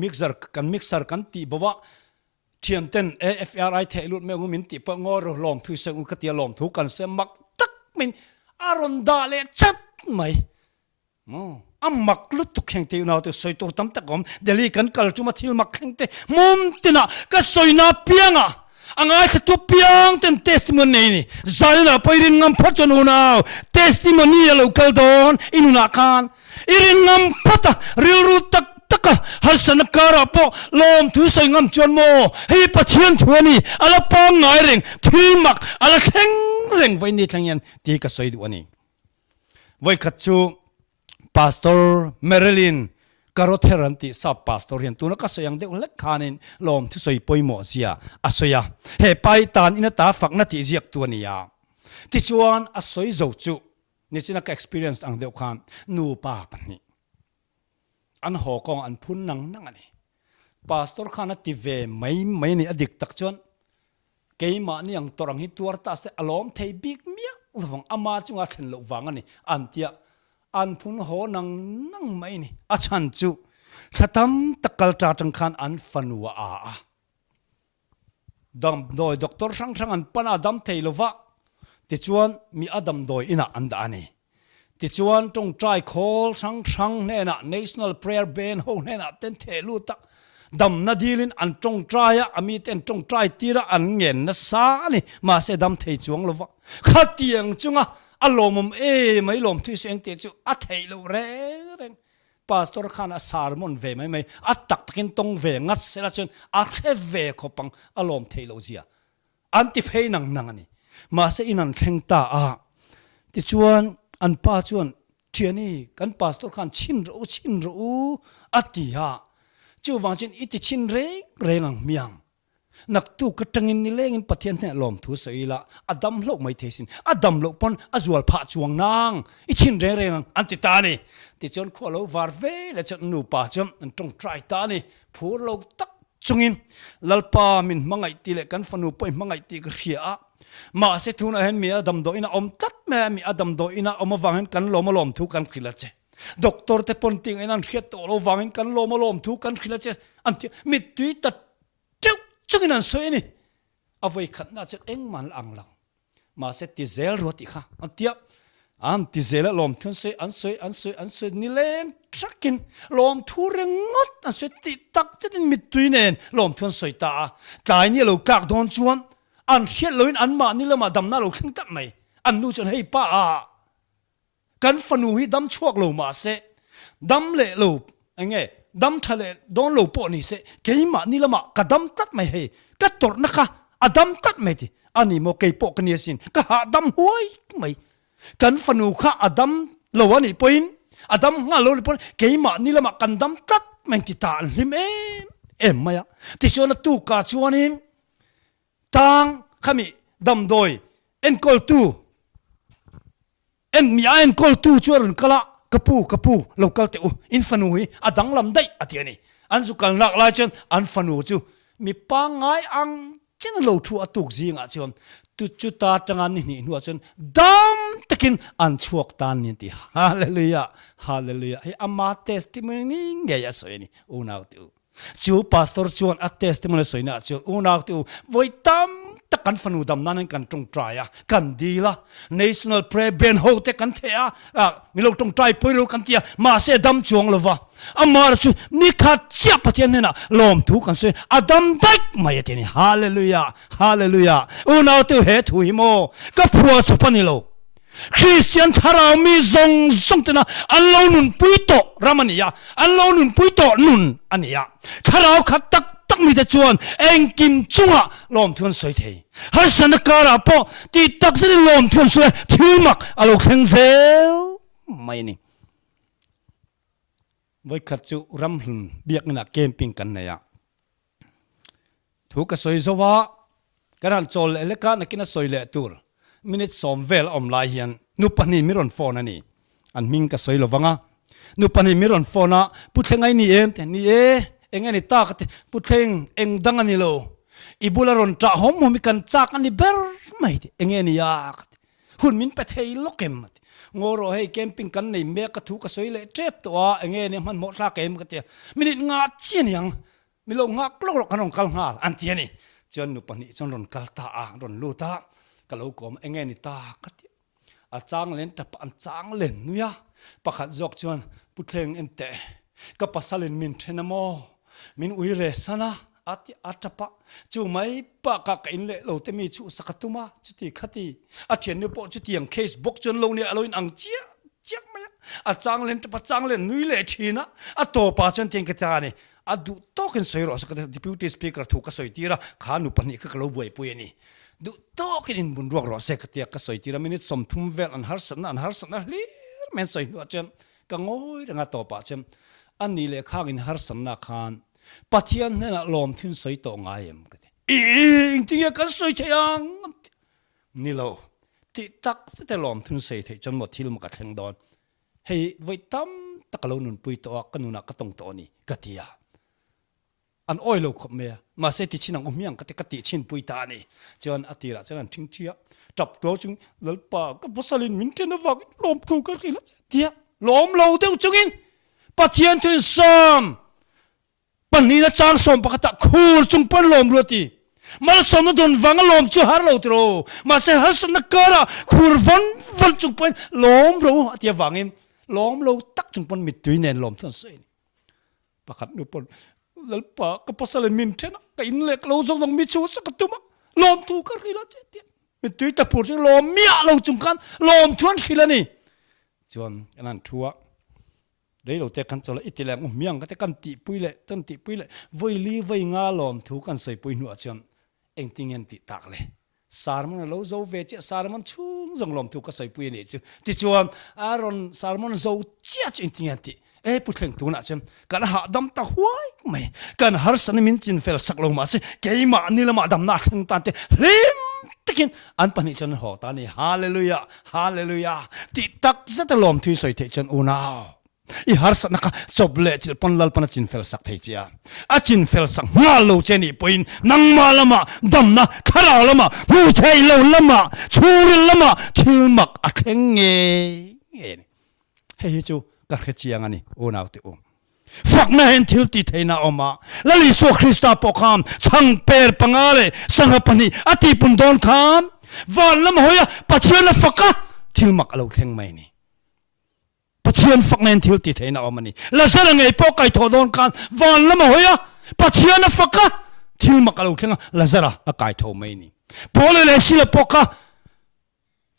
mixer kan ti bawa thian ten AFRI theilut me gumin ti pa ngor lom thu se u ka tia lom thu kan se mak tak min aron da le chat mai amak lut tu kheng te na te soi tur tam takom deli kan kal tuma thil mak kheng te mum tina ka soina pianga angai ka tu piang ten testimony ni zalina pairin ngam phachon unau testimony local don inuna kan irin ngam phata ril ru tak taka harsan kara po lom thu sai ngam chon mo hei pathian thuani ala pam ngai reng thilmak ala kheng reng vai ni thangyan ti ka soi du ani voi khachu pastor Marilyn karotheranti sub pastor hian tuna ka soyang de ulek khanin lom thu soi poimo zia asoya he pai tan ina ta fakna ti ziak tu ania ti chuan asoi zo chu นี่ฉันก็ experience อังเดียวกันนูป้าปันนี่อันหอกองอันพุ่นนังนั่งอันนี้พาสตอร์ข้านัดที่เวไม่นี่อดีตตักจวนเกี่ยมานี่ยังตัวรังฮิตัวตัสอารมณ์เทบิกเมียระวังอามาจุงอาเข็นระวังอันนี้อันเตียอันพุ่นหอนังไม่นี่อาชันจูสตัมตะกัลจาจังคันอันฟันวาดำโดยด็อกเตอร์ช่างอันปนอดัมเทลวะติจวนมีอดัมโดยอินะอันดานี่ติจวนจงใจคอลช่างเนี่ยนะ National Prayer Band โฮเนี่ยนะเต็นเทลูตักดำนาดีลินอันจงใจอะมีเต็นจงใจตีระอันเงินนะสานี่มาเสดำเทจวงลวะขัดเตียงจุงอะอารมณ์ไม่ลมที่เสียงเตียจูอัดเทลูเร่งพาสตอร์ข้านะสารมอนเวไม่อัดตักกินตรงเวงัดเสละจนอัดเฮเวขปังอารมณ์เทลูเจียอันที่เพย์นังนี่มาเสอินันเข่งตาติจวนอันป้าจวนเทียนี่กันพาสตอร์ข้าชินรู้อัดที่ฮะจู่วางจนอิติชินเร่งเมียงนักตู้กระตังอินนี่เล่งปะเทียนเนี่ยลมทุสอยละอดัมโลกไม่เทสินอดัมโลกปนอจวลผาจวงนางอิชินเร่งอันติตานี่ติจนขวเราวาร์เวและจนนูป่าจมอันตรงไตรตานี่ผู้โลกตักจงอินลัลปามินมังไอตีเล็กันฟนูปอยมังไอตีกระเขียมาเสทุนเห็นมีอดัมโดอินะอมตัดแม่มีอดัมโดอินะอมวางเห็นกันลมลมทุกันขิลเจด็อกเตอร์เตปนติงไอ้นั่นเขียนตัวเราวางกันลมทุกันขิลเจอันที่มิดตุยตัดเจ้าจุกินันสวยนี่เอาไว้ขัดน่าจะเอ็งมันอังลังมาเสติเซลรถอีกค่ะอันที่อันที่เซลลมทุนสวยอันสวยนี่เล่งชักกินลมทุเรงงดอันสวยติดตักจะเป็นมิดตุยเนนลมทุนสวยตานี่เรากากโดนจวนอันเขียนเลยอันมานี่เรามาดำหน้าเราขึ้นตัดไหมอันนู้จนให้ป้ากันฟนูฮีดำช่วงเรามาเสดำเละเราไงดำทะเลโดนเราปอนี่เสเกี่ยมานี่ละมากระดำตัดไม่ให้กระตรนะคะอดำตัดไม่ดิอันนี้โมเกยปอกันเยสินกะหาดำห้วยไม่กันฟนูข้าอดำเราวันนี้ปอยน์อดำงาเราเลยปอยน์เกี่ยมานี่ละมากันดำตัดไม่ติดตาลิมไม่อะที่ชวนตู้กาชวนิมตังขมิดำโดยเอ็นกอลตูเอ็นมีเอ็นกอลตูชวนกะละกระปูเราเกลเตออินฟนูฮีอดังลำได้อธินี่อันสุกันนักลายจนอันฟนูจูมีปังไงอังเจนเราทัวตุกจีงอ่ะจนตุจุตาจังอันนี่หัวจนดำตะกินอันชวกตานนี่ที่ฮาเลลูยาเฮ้ยอามาเทสติมอนี่เงียสวยนี่อุณาติจูพาสตอร์ชวนอัตเทสติมอนี่สวยนะจูอุณาติไว้ตามตะกันฟนูดำนั้นกันตรงใจกันดีละ National Prayer Band โฮเตกันเทียมีเราตรงใจไปรู้กันเทียมาเสดำจวงเลวะอามาร์จูนี่ขาดเจียบเทียนเนี่ยนะลมทุกันสวยอดัมได้มาเยตินี่ฮาเลลูยาอุณาติเหตุหิโมกับผัวสุปนิโลคริสเตียนทาราวมีซงเตนะอันเราหนุนปุยโตรามันนี่ยอันเราหนุนปุยโตนุนอันนี้ทาราวขัดตักมีแต่ชวนเองกิมจุงะลมทวนสวยเทฮัสนการะปอที่ตักจะลมทวนสวยทิวมักอโลกเฮงเซลไม่นี่ไว้ขัดจูรำหึ่งเบียกนี่นะเกมปิงกันเนี่ยถูกกระสวยสวะกันนั่นโจลเล็กๆนักกินสวยเละตัวมินิทสอมเวลอมลายเฮียนนุปนิมิรอนโฟนันนี่อันมิงกระสวยลวังอ่ะนุปนิมิรอนโฟนะพูดยังไงนี่แต่นี่เองนี่ตากติพูดเองเองดังอันนี้โลอีบุลารอนจ่าหอมมีกันจากอันนี้เบอร์ไม่ดิเองนี่ยากหุ่นมินไปเทยล็อกเอ็มงอรอให้เกมปิ้งกันในเมียกระทุกระสวยเละเจ็บตัวเองนี่มันหมดลากเกมกันเตียมินิงาเชียนยังมิโลงากลอกกันองกัลงาอันเตียนี่จนนุปนิจนรอนกัลตารอนลูตากะโลกอมเองนี่ตากติอาจางเล่นแต่ปันจางเล่นนุยะปะขัดจอกจวนพูดเองเอ็นเตะก็ปัสสาวะมินเทนโมมินอุยเรสนะอัตปะจูไม่ปะกักอินเล่เราแต่มีชูสักตุมาจุดที่ขัดอาเทียนเนี่ยพอจุดที่ยังเคสบกจนเราเนี่ยเราอินอังเจียไหมอาจางเล่นแต่ปัจางเล่นนุยเล่ทีนะอาโตปะจนเตียงกระจายเนี่ยอาดูโตกันสวยรอสักแต่ดิพิวตี้สปีกเกอร์ถูกกระสวยตีระขานุปนิคือเราบวยปุยนี่ดูโตกันบุญรวกรอสักแต่กระสวยตีระมินิสมทุ่มเวลอันฮาร์สันลีแม่สวยด้วยจนกังโอยเรื่องอาโตปะจนอันนี้เลยข้างอินฮาร์สันนาคานปัทยันเนี่ยลมทิ้งสวยโตง่ายมั้งกันจริงๆกันสวยเชียงนี่เรา ti tak se te lom thun sei thei chon mo thil ma ka thleng don hei voi tam takalo nun pui to kanuna ka tong to ni katia an oilo khop me ma se ti chinang umyang ka ti chin pui ta ni chon atira chon thing chia tap to chung lalpa ka bosalin min ten awak lom khu ka khila tia lom lo deu chungin pathian thun som pani na chang som pakata khur chung pan lom roti mal som na don wang lom chu har lo tro ma se har som na kara khur van chung pan lom ro atia wangin lom lo tak chung pan mit tui nen lom thon sei pakat nu pon lalpa ka pasal min thena ka in lek lo zong dong mi chu sakatuma lom tu ka rila che ti mit tui ta pur lom mia lo chung kan lom thuan khila ni chuan anan thua đấy đầu tiên căn cho là ít tiền lắm miếng cái căn tị pui lệ tân tị pui lệ vui li vui ngã lòm thú căn sợi pui nụa chọn anh tin anh tị tạc lệ sarmon lâu dâu về chứ sarmon chung dòng lòm thú cái sợi pui này chứ thì chuan Aaron sarmon dâu chết anh tin anh tị ê bút khen thú nãy chứ cái hạ đâm ta hoài mày cái har san min chin fel sắc lâu mà chứ cái mà ni là mà đâm nát thằng ta thế lim takin an pani chân họ ta này hallelujah hallelujah tị tắc rất là lòm thú sợi thế chân unao i har sa naka choble chil panlal pana chin fel sak thei chia a chin fel sak nga lo cheni poin nang ma lama damna khara lama mu thei lo lama churil lama thilmak a thleng nge hei chu ka khe chiang ani o naw te o fakna hen thil ti theina oma lali so krista pokham chang per pangale sangapani ati pun don kham wal lam hoya pathian la faka thilmak alo thleng mai ni pathian faknen thil ti theina omani lazar ngai po kai thodon kan van lama hoya pathian faka thil makalo thenga lazara a kai tho mai ni pole le sila poka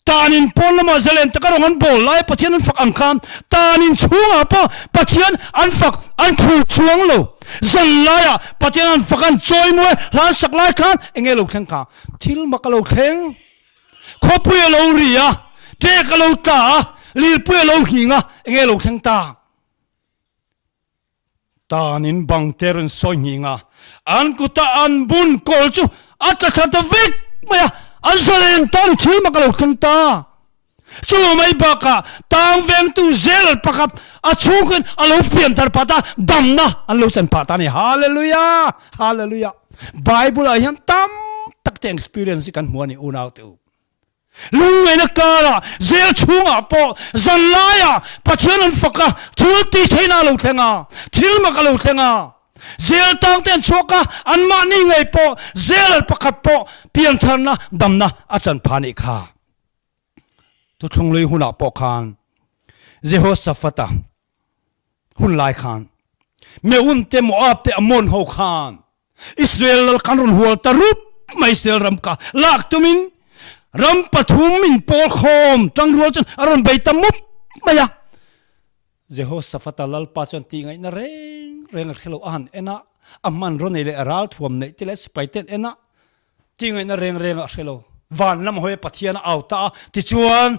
tanin pon lama zalen takarong an bol lai pathian fak angkam tanin chunga po pathian an fak an thu chuang lo zan laya pathian an fak an choi mo lan sak lai khan engelo theng ka thil makalo theng khopu lo ria te kalo ta li pui lo hinga enge lo thang ta tanin bang teren so hinga an kuta an bun kol chu atla thata vek maya an salen tan thil ma lo thang ta chu mai baka tang veng tu zel pakap a chukin a lo pian tar pata damna an lo chan pata ni hallelujah hallelujah bible a hian tam tak te experience kan muani unau tu lungay na kara zel chunga po zanlaya pathian an faka thil ti theina lo thenga thil ma ka lo thenga zel tang ten choka an ma ni ngai po zel pakat po pian tharna damna achan phani kha tu thlunglei huna po khan Jehoshaphat hun lai khan meun te moab te amon ho khan Israel kan run hual tarup mai sel ram ka lak tumin ram pathum min pol khom tang rual chan aron bei tamup maya Jehoshaphat lal pa chan ti ngai na reng khelo an ena amman ron ele aral thuam nei tile spaiten ena ti ngai na reng khelo van lam hoi pathian auta ti chuan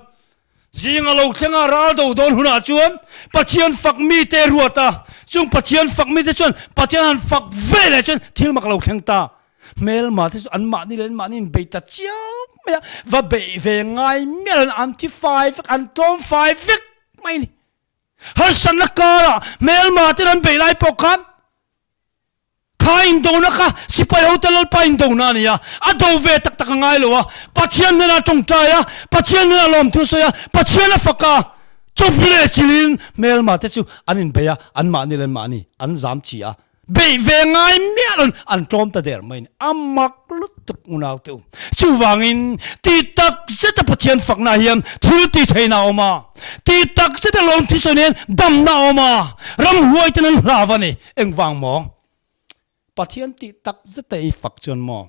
zinga lo thenga ral do don huna chuan pathian fak mi te ruata chung pathian fak mi te chuan pathian fak vele chuan thil mak lo theng ta mel ma te an ma ni len ma nin beita chiao maya va be ve ngai mel anti 5 an tom 5 vek mai ni har san na kara mel ma te ran be lai pokhan khain do na kha sipai hotel pain do na nia a do ve tak tak ngai lo wa pathian na tong ta ya pathian na lom thu so ya pathian na faka chople chilin mel ma te chu anin be ya an ma ni len ma ni an zam chi a be ve ngai mialon an tom ta der main amak lut tuk unau tu chu wangin ti tak zeta pathian fakna hiam thil ti theina oma ti tak zeta lom thi sonen dam na oma ram huai tan lavani eng wang mong pathian ti tak zeta I fak chon mo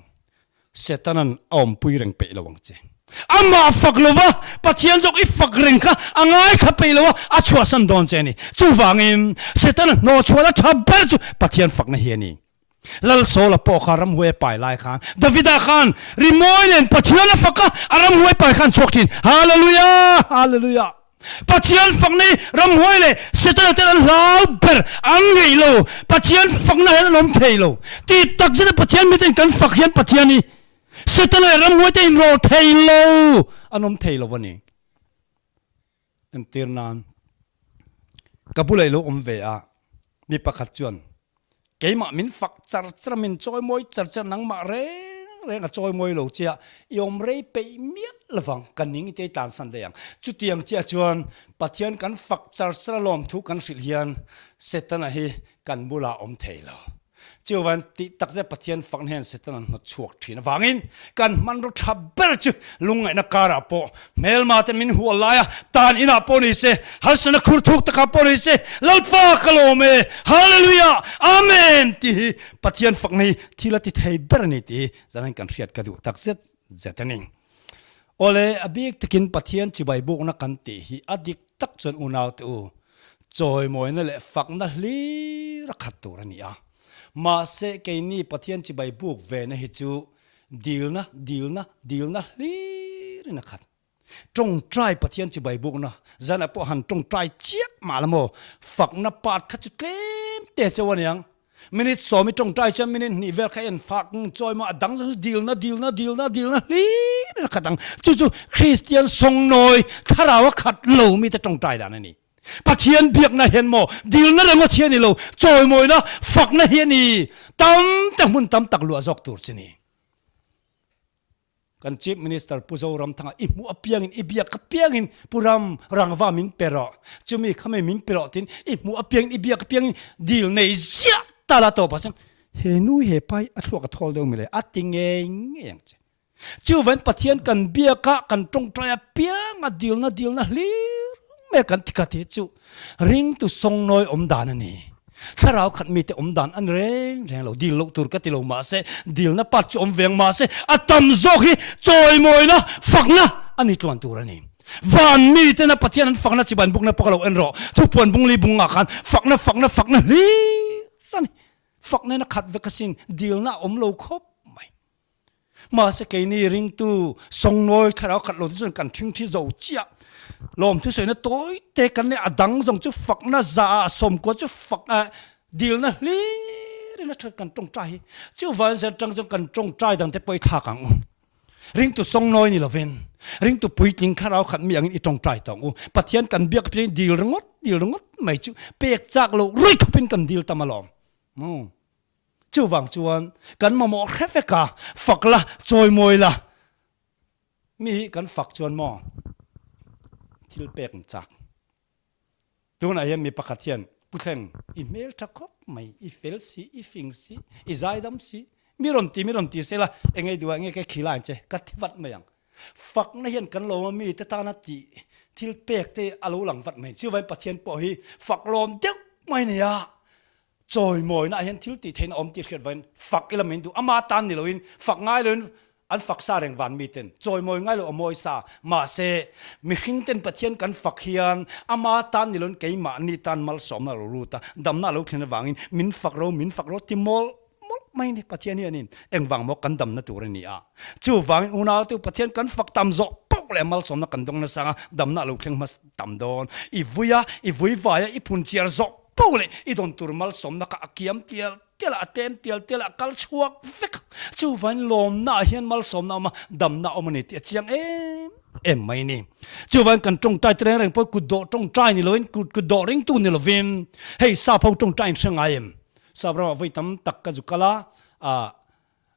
setanan om pui reng pe lawang che ama fak lova pathian jok I fak reng kha angai kha pe lawa a chua san don che ni chu wangin setan no chua tha ber chu pathian fak na hiani lal sola po kharam hue pai lai khan davida khan rimoinen pathian faka aram hue pai khan choktin hallelujah hallelujah pathian fakni ram hoi le setan te lau ber angai lo pathian fakna hen lom thei lo ti tak jena pathian miten kan fak hian pathiani เสตันเลยรำหัวใจโรเทโลอันนมเทโลวันนี้อันเตียนนานกับผู้เลยลูกเวียมีประคัดจวนเกี่ยมามินฝักจัดจะมินจอยมวยจัดจะนังมาเร่กับจอยมวยโลเจียยอมเร่ไปเมียละฟังกันนิ่งเตตานสันเดียงจุดเตียงเจียจวนปัจจัยกันฝักจัดจะลอมทุกันสิเฮียนเสตันให้กันบุลาเทโลเจ้าวันติตักจะปฏิญฟังเห็นเสร็จนั้นชวกทีนะฟังอินกันมันรถทับเบลจูลุงไงนักการะปอเมลมาแต่มินหัวลายตานอินาปอนิเซฮัสนักขุดทุกตะกับปอนิเซลลปากโลเมฮาเลลูยาอาเมนที่ปฏิญฟังนี้ที่ละติไทยเบรนิตีจะนั่งกันเรียดกระดูตักเสร็จเจ็ดนิงโอเลอบิกตะกินปฏิญจิบายบุกนักกันตีฮีอดิกตักจนอุณาวตูจอยมวยนั่นแหละฟังนั่นลีรักขัดตัวนี่อ่ะมาเสกนี่ปฏิญจิบายบุกเวนะฮิจูดีลนะลีรนะครับจงใจปฏิญจิบายบุกนะจันอพอหันจงใจเจี๊ยบมาละโมฝักนับปาดขัดจุดเต็มเตะเจ้าวันยังมินิสอมิจงใจจะมินินิเวลแค่เอ็นฝักจอยมาดังดีลนะลีรนะครับดังจู่ๆคริสเตียนทรงน้อยถ้าเราขัดโลมีแต่จงใจด่านนี้ปะเทียนเบียกนะเห็นโมดีลนะเรื่องว่าเทียนนี่เราจอยมวยนะฝักนะเฮียนี่ตั้มแต่มุนตั้มตักลัวจอกตัวสินี่กันชีฟมินิสเตอร์ผู้เจ้ารำทางอิมูอเปียงินอิเบียกเปียงินผู้รำรังว่ามินเปรอจะมีข้าไม่มินเปรอทินอิมูอเปียงินอิเบียกเปียงินดีลในเสียตาละตัวปัจจัยเฮนุเฮไปอัตวกทอลเดียวมีเลยอัติงเองอย่างเจ้าจู่วันปะเทียนกันเบียกกันตรงใจเปียงดีลนะลีแม่กันที่กติจูริงตุทรงน้อยดานนี่ถ้าเราขัดมีแต่ดานอันแรงเราดีลตุรกติเรามาเสดีลนะปัจจุเวียงมาเสอัตมโจฮีจอยมวยนะฝักนะอันนี้ตัวตัวนี่วันมีแต่นะปัจจัยนั้นฝักนะจิบันบุกนะปกเราเอ็นรอทุกปวนบุงลีบุงอาคันฝักนะลีสันฝักนะขัดเวกสินดีลนะเราครบไม่มาเสกนี่ริงตุทรงน้อยถ้าเราขัดเราที่สุดกันทิ้งที่เราเจียลมที่สวยนะตัวเตกันเนี่ยดังส่งจุฝักนะจ่าสมกว่าจุฝักดีลนะลีนะเธอกันตรงใจจุวันเสร็จจังกันตรงใจดังแต่ไปทากังริงตัวทรงน้อยนี่ละเวนริงตัวปุยจริงข้าเราขัดมีอย่างนี้ตรงใจตองปะเทียนกันเบียกเพียงดีลงดไม่จุเปียกจากเรารุ่ยขับเป็นกันดีลตามมาลอมจุวังจวนกันมาหมอแคฟกาฝักละจอยมวยละมีกันฝักจวนหมอที่เปกจักตัวนั้นยังมีประคัดเทียนผู้แข่งอีเมลทักคบไม่อีเฟลซีอีฟิงซีอีใจดำซีมีรอนตีเสละเองไงดูเองไงแค่ขี้ลายเจกัดวัดไม่ยังฝักนั่นเห็นกันโลมามีแต่ตาหน้าตีที่เปกเตอลูหลังวัดไม่ชื่อวันปะเทียนปอยฝักลมเด็กไม่เนี่ยจอยมอยน่ะเห็นที่ตีเทนอมตีเขียนไว้ฝักอิเลเมนต์อามาตันนี่เลยฝักง่ายเลยอันฝักซาแรงวันมีเต็นจอยมวยง่ายเลยอมวยซามาเซมีหิงเต็นปะเทียนกันฝักเฮียนอามาตันนี่ล้นเกี่ยมานี่ตันมัลสอมน่ารู้ตาดำน่ารู้เขียนวังอินมินฝักเราที่มอลไม่เนี่ยปะเทียนนี่เอ็งวังมกันดำน่าตัวนี่จู่วังอุณาตัวปะเทียนกันฝักตำโจปุ๊กเลยมัลสอมน่ากันตรงนั้นสังดำน่ารู้เขียนมาตำโดนอีวุยวายอีพุ่นเจียร์โจปุ๊กเลยอีโดนตัวมัลสอมน่ากับเกียมเตียละเต็มเตียละกัลชัวฟิกจู่วันลมน่าเห็นมัลสมน่ามาดำน่าอมันนี่เจียงไม่นี่จู่วันกันจงใจเตรงแรงพอกุดโดจงใจนี่เลยกุดโดริงตูนี่เลยวินเฮ้ยซาพอจงใจเชิงไอ้ซาบราวิตำตักกันจุกละ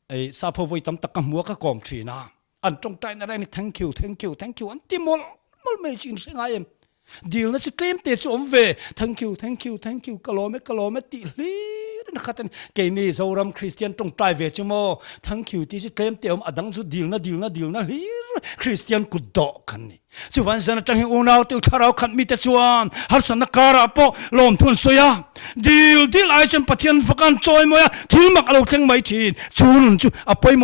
ไอ้ซาพอวิตำตักกันหัวก็กอมทีนะอันจงใจนั่นแหละนี่ thank you อันที่มอลไม่จริงเชิงไอ้ดีลนะจะเตรียมเตะจอมเว thank you กะโลเมติลีนะครับเกนี่เรารำคริสเตียนตรงใจเวชโมทั้งคิวที่จะเตรียมเตรียมอดังสุดดีลนะฮีคริสเตียนกุดดอกกันนี่ชวนฉันจังหิวน่าวติวทาราขันมีแต่ชวนฮัลสันการะปอลมทุนสวยดีลไอจันปะเทียนฟักันจอยมวยที่มักเราเชิงไม่ชีนจูอภัยโม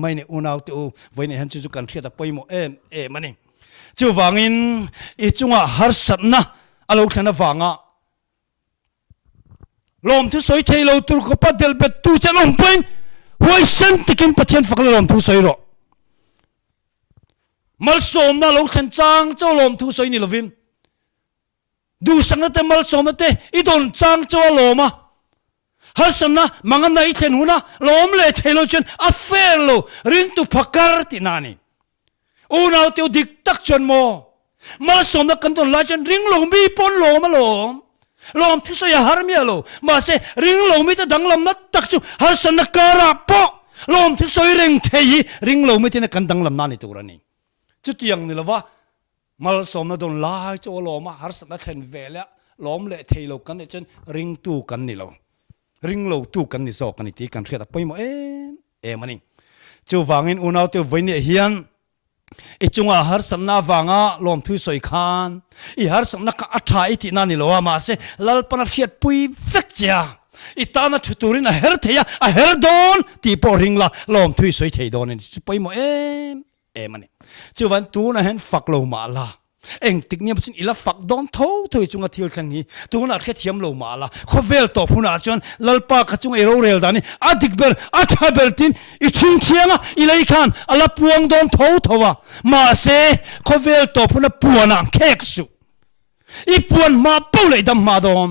ไม่เนี่ยน่าวติวไว้ในหันจุกันเทียดอภัยโมมันนี่จูวังอินอีจุงอ่ะฮัลสันนะเราเชิงฟังอ่ะลมทุสอยเทโลตุรกปัดเดลเบตูจะลมเป็นไว้ฉันที่กินปะเทียนฝักลมทุสอยรอมัลสมน่าลงขันจังเจ้าลมทุสอยนี่ลวินดูสังนั่นแต่มัลสมนั่นแต่อีโดนจังเจ้าลมอ่ะ har sana mangan na ithen huna lom le thelo chen a fair lo ring tu phakar ti nani unaw teu dik tak chon mo ma som na kan ton la chen ring lo mi pon lo ma lom thi so ya har mi lo ma se ring lo mi ta dang lam na tak chu har sana kara po lom thi so ring thei ring lo mi tin kan dang lam na ni tu rani chu tiang ni lawa mal som na don la cho lo ma har sana then vela lom le thei lo kan chen ring tu kan ni lo ring lo tu kan ni so kan ti kan thia poi mo mani chu wangin unaw te voini hian i chunga har sanna wanga lom thui soi khan i har sanna ka atha iti na ni lo ma se lal pana khiat pui vek cha i ta na thuturin a her theya a her don ti po ringla lom thui soi thei don ni chu poi mo mani chu wan tu na hen fak lo ma la eng tik niam sin ila fak don tho thoi chunga thil thang hi tu na khe thiam lo ma la khovel to phuna chon lalpa kha chung ero rel dani adik ber atha ber tin I ching chianga ilai khan ala puang don tho thowa ma se khovel to phuna puana khek su I puan ma pole dam ma don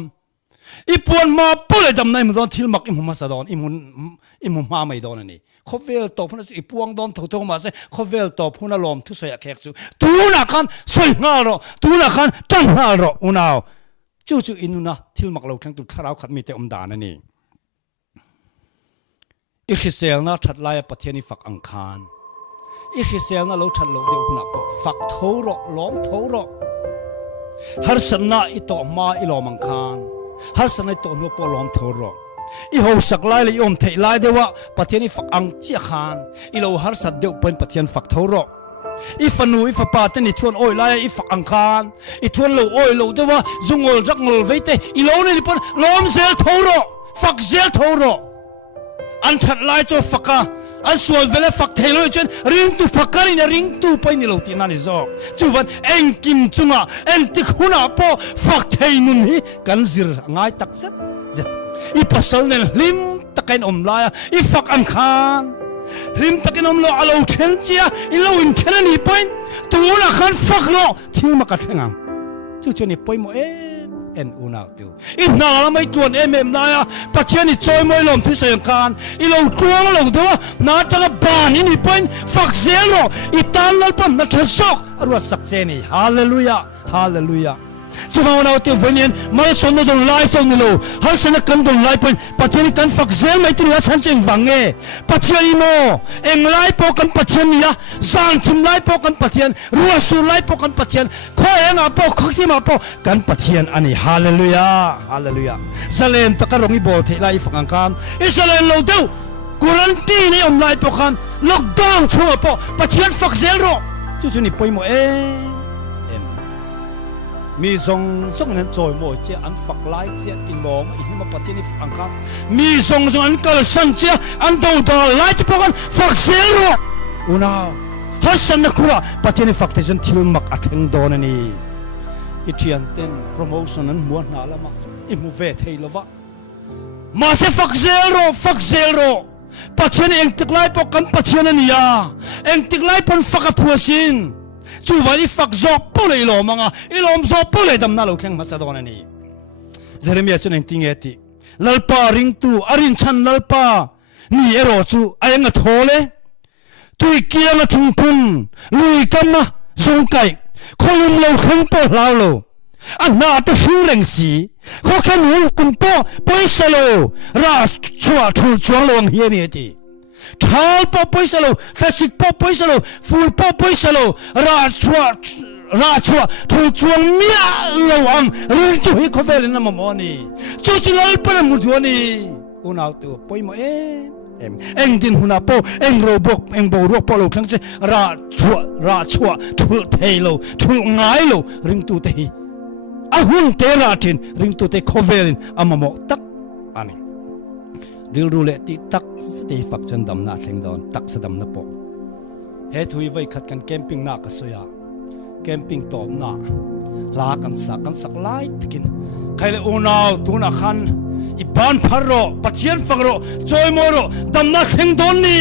I puan ma pole dam nai ma don thil mak im ma sa don imun ma mai don ani khovel to phuna I puang don tho tho ma se khovel to phuna lom thu soya khek su tu na khan soi nga ro tu na khan tan na ro unaw chu inuna thil mak lo thang tu tharau khat mi te dan ani I khisel na that lai pathiani fak ang khan I khisel na lo that lo de huna po fak tho ro lom tho ro har sanna I to ma I lo mang khan har sanna to no po lom tho ro I ho sak lai le om thei lai dewa pathiani fak ang chi khan I lo har sat deu pen pathian fak tho ro I fanu I fa pa te ni thuan oi lai I fak ang khan I thuan lo oi lo dewa zungol rak ngol veite I lo ne pon lom zel tho ro fak zel tho ro an that lai cho faka an sual vele fak thelo chen ring tu fakari na ring tu pai ni lo ti na ni zo chuwan eng kim chunga eng ti khuna po fak thei nun hi kan zir ngai tak zet I pasal nen lim takin la I fak an khan lim takin lo alo chen chia I lo in chen ni point tu na khan fak lo thil ma ka thengang chu ni poi mo en unaw tu inna mai tuan na ya pathiani choi moi lom thu soyang kan I lo tuang lo do na changa ban ni point fak zelo I tan lal pan na thasok arwa sak che ni hallelujah hallelujah chunga unaw tu venien mal son don lai chong ni lo har sana kan don lai point pathiani kan fak zel mai tu ya chan cheng wange pathiani mo eng lai po kan pathiani ya sang chum lai po kan pathian ruwa su lai po kan pathian kho eng a po khaki ma po kan pathian ani hallelujah hallelujah salen takarong I bol thei lai fakang kan isalen lo deu kuranti ni om lai po kan lockdown chunga po pathian fak zel ro chu ni poi mo mi zong nan joy mo che an fak lai che in long I hima patini fak angka mi zong an kal san che an do da lai che pokan fak zero unaw hasan na kura patini fak te jan thil mak atheng don ani itian ten promotion an muan na lama I mu ve thei lova ma se fak zero patini eng tik lai pokan pathian ania eng tik lai pon fak aphuasin chu vani fak zo pole lo manga ilom zo pole dam na lo kheng ma sadon ani Jeremiah chen eng ting eti lalpa ring tu arin chan lalpa ni ero chu ayenga thole tui kia na thung pum lui kama zong kai kholum lo khang po lao lo anna ta hring reng si kho khan hung kum po poisalo ra chua thul chuang lo ang hiani eti thal po poisalo klasik po poisalo ful po poisalo ra chua thul chuang mia lo ang ring chu hi khovel na mamoni chu lal pa mu duani unaw tu poi mo eng din huna po eng robok eng bo ro po lo khang che ra chua thul thelo thul ngai lo ring tu te hi a hun te ra tin ring tu te khovel amamo tak ani dil rule ti tak ti fak chan dam na thleng don tak sadam na po he thui vai khat kan camping na ka soya camping tom na la kan sak lai tikin khaile unaw tuna khan I ban pharo pathian fangro choi moro dam na thleng don ni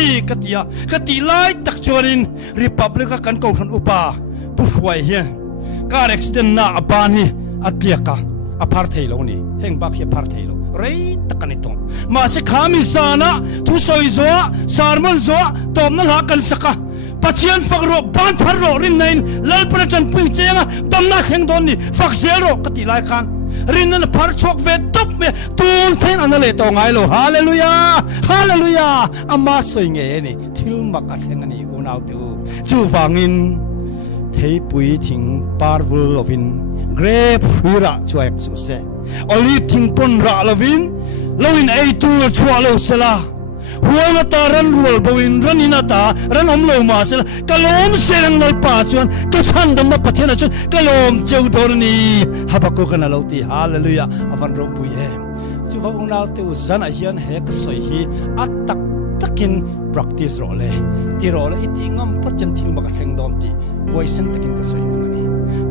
kati lai tak chorin republic kan ko khan upa puhwai hian car accident na apani atliaka apar theilo ni heng bak hi par theilo rei takani to ma se khami sana thu soi zo sarmon zo tom na la kan saka pachian fakro ban pharro rin nain lal pra chan pui chenga damna kheng don ni fak zero kati lai khan rin na phar chok ve top me tun then anale to ngai lo hallelujah hallelujah amma soi nge ni thil mak a theng ani unau tu chu wangin thei pui thing parvul lovin grape hira chuak su se oli thing pon ra lovin lovin ei tu chua lo sela huanga ta ran rual bawin ranina ta ran om lo ma sela kalom serang lal pa chuan ka chan dam na pathena chuan kalom cheu dor ni habako kana lo ti hallelujah avan ro pui he chu wa unau te uzan a hian he ka soi hi atak takin practice ro le ti ro le iti ngam pachen thil ma ka thleng dom ti voice takin ka soi ngani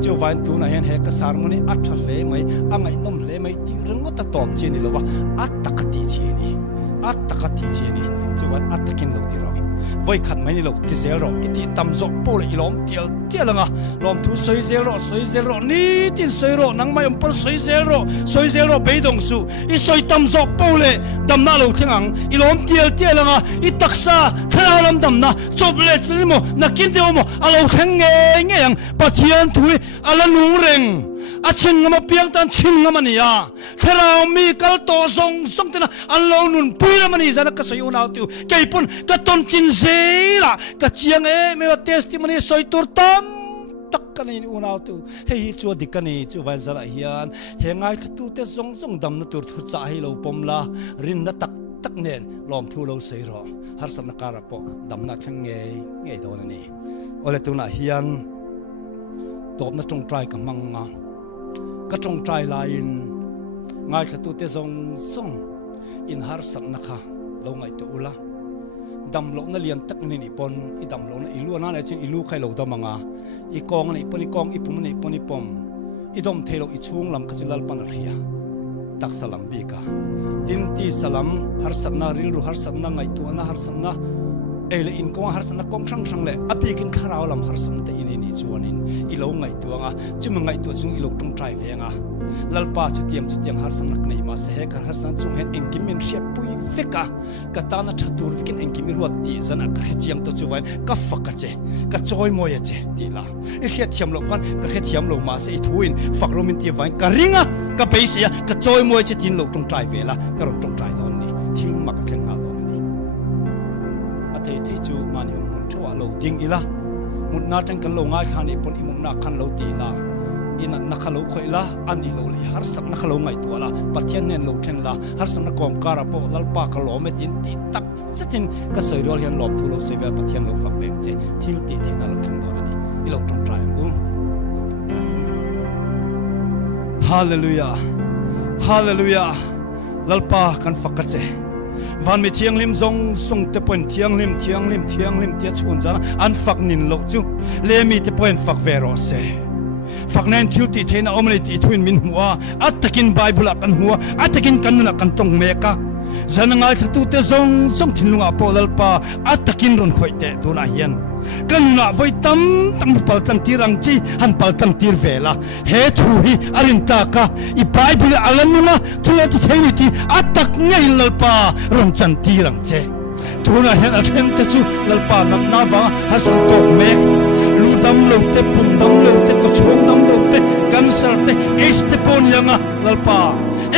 chu van tu na hian he ka sar ngani athar le mai angai nom le mai ti rang ta top chi ni lo wa atakati chi ni atakati chi ni chu van atakin lo ti ro voi khat mai ni lo ti zel ro iti tam zo po le ilom tial tialanga lom thu soi zel ro ni tin soi ro nang mai por soi zel ro beidong su I soi tam zo po le dam na lo thingang ilom tialanga I taksa thara lam dam na chop le chimo na kin te mo alo thang nge yang pathian thui ala nung reng achin ngama piang tan chin ngama ni ya thara mi kal to song tena alo nun puira mani zana ka soi unau tu kaipun ka ton chin zela ka chiang e me testimony soi tur tam tak kani unau tu hei chu dikani chu van zala hian hengai tu te song dam na tur thu cha hi lo pomla rin na tak nen lom thu lo sei ro har san na kara po dam na thang nge do na ni ole tu na hian top na tong try ka manga ka tong try lain ngai tu te song in har san na kha lo ngai tu ula dam lo na lian tak ni pon I dam lo na ilu na le chin ilu khai lo da manga I kong ni pon I kong I pum ni pon I pom I dom thelo I chung lam ka chilal pan ria tak salam bi ka tin ti salam har satna ril ru har satna ngai tu na har satna ele in kong har satna kong sang le api kin kharau lam har sam te ini ni chuanin I lo ngai tu anga chum ngai tu chung I lo tong trai ve nga lalpa chu tiang har san nak nei ma se he kar hasan chung hen engkimin riat pui veka katana thatur vikin engkimi ruat ti zana ka chiang to chuwan ka faka che ka choi moya che ti la I khiat thiam lo pan ka khiat thiam lo ma se I thuin fakromin ti vain ka ringa ka peisia ka choi moya che tin lo tong trai vela ka ron tong trai don ni thil mak thleng ha don ni ate te chu mani mun thwa lo ding ila mun na tang kan lo ngai thani pon I mun na khan lo ti la ina nakalo khoila ani lo le har sak nakalo ngai tu ala pathian nen lo thlen la har sak na kom kara po lalpa ka lo me tin ti tak chatin ka soi rol hian lom thu lo soi vel pathian lo fak veng che thil ti thena lo thlen dor ani I lo tong trai mu hallelujah hallelujah lalpa kan fakka che van mi thiang lim zong sung te pon thiang lim tia chun jana an fak nin lo chu le mi te pon fak vero se faknen thilti thena omni ti thuin min huwa atakin bible kan huwa atakin kanuna kan tong meka zanangai thatu te zong thinlunga polalpa atakin ron khoite tuna hian kanuna voi tam pal tang tirang chi han pal tang tir vela he thu hi arin ta ka I bible alanuna thula ti theni ti atak ngai lalpa ron chan tirang che tuna hian athen te chu lalpa nam na wa har san tok mek lu dam lo te pun dam lo te ko chom dam lo te cancer te este pon yanga lalpa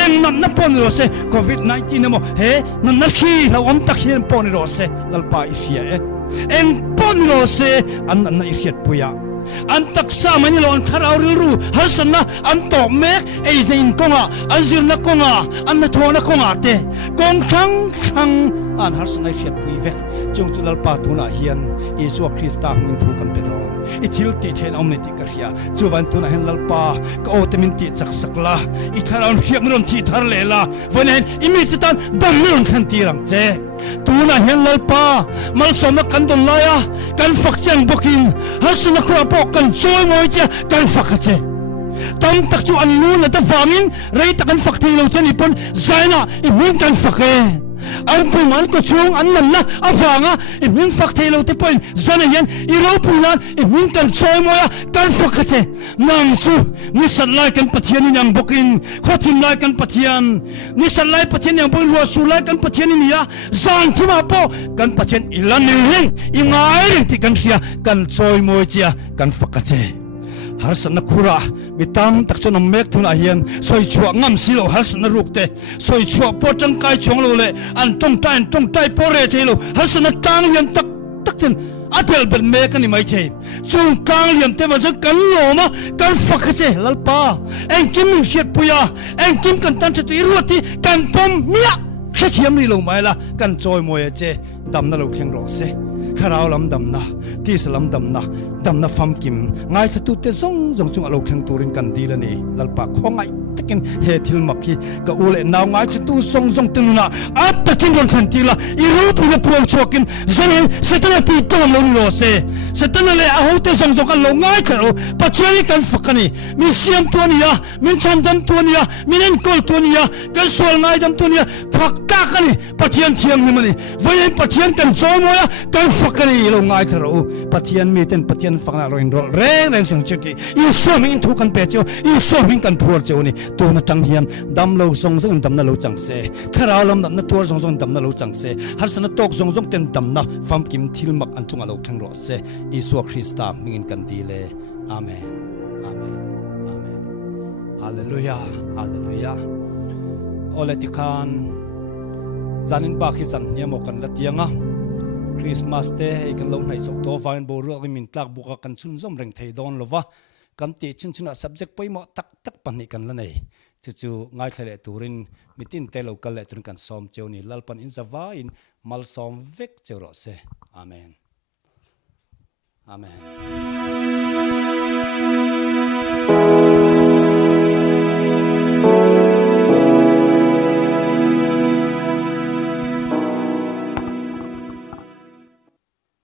eng nan na pon ro se covid 19 mo he nan na khi la om tak hian pon ro se lalpa I hia eng pon ro se an na I hiat puya an taksa mani lo an tharau ru har sanna an to mek ei nein konga an zir na konga an na thona konga te kong thang an har sanna I hiat pui vek chung chulal pa tuna hian Yesu Krista min thu kan petho I thil ti then omni ti ka hia chuwan tuna hen lalpa ka otemin ti chak sakla I tharon hiam ron ti thar lela vonen imi tan dam ron than ti rang che tuna hen lalpa mal som kan don laya kan fak chang bokin hasuna khra po kan choi moi che kan fak che tam tak chu an nu na ta famin rei ta kan fak thei lo chani pon zaina I min kan fak an puman ko chung an nam na avanga imin fak thelo te point zanayan iro punan imin kan choi moya kan fakache nang chu ni salai kan pathian ni ang bokin khotim lai kan pathian ni salai pathian yang boin ro su lai kan pathian ni ya zan thima po kan pathian ilan ni heng ingai ring ti kan khia kan choi moi chia kan fakache harsan na khura mitam takcho na mek thuna hian soi chua ngam silo harsan na rukte soi chua po tang kai chong lo le an tong tai po re thelo harsan na tang lian tak takin atel ben me kan ni mai the chung tang lian te ma kan lo ma kan fakhache lalpa en kim shet puya en kim kan tan chatu iroti kan pom mia khathiam ni lo mai la kan choi moya che dam na lo kheng ro se kharau lam dam na ti salam dam na fam kim ngai thatu te zong chung alo khang turin kan di la ni lalpa khongai takin he thil makhi ka ule naw ngai thatu zong tununa at takin ron than ti la iru puna prom chokin zanen setana ti tom lo ni ro se setana le a hote zong kan lo ngai kharo pachani kan fakani min siam tu ni ya min chandam tu ni ya minen kol tu ni ya kan sol ngai dam tu ni ya phakka kani pathian thiam ni mani vayen pathian kan chomoya kan fakani lo ngai tharo pathian mi ten pathian fakna ro in rol reng sung cheki you so min thu kan pe cho you so min kan phur cho ni tu na tang hiam dam lo song dam na lo chang se kharau lam na tur song dam na lo chang se har sana tok song ten dam na fam kim thil mak an chung alo khang ro se isu krista mingin kan ti le amen hallelujah oletikan zanin ba khi zan niam kan la tianga Christmas te kan lo nai sok to fain bo ru min tlak buka kan chun zom reng thei don lova kan ti chun subject poi mo tak pan ni kan la nei chu ngai thle turin mitin te local le turin kan som cheu ni lalpan in zawa in mal som vek cheu ro se amen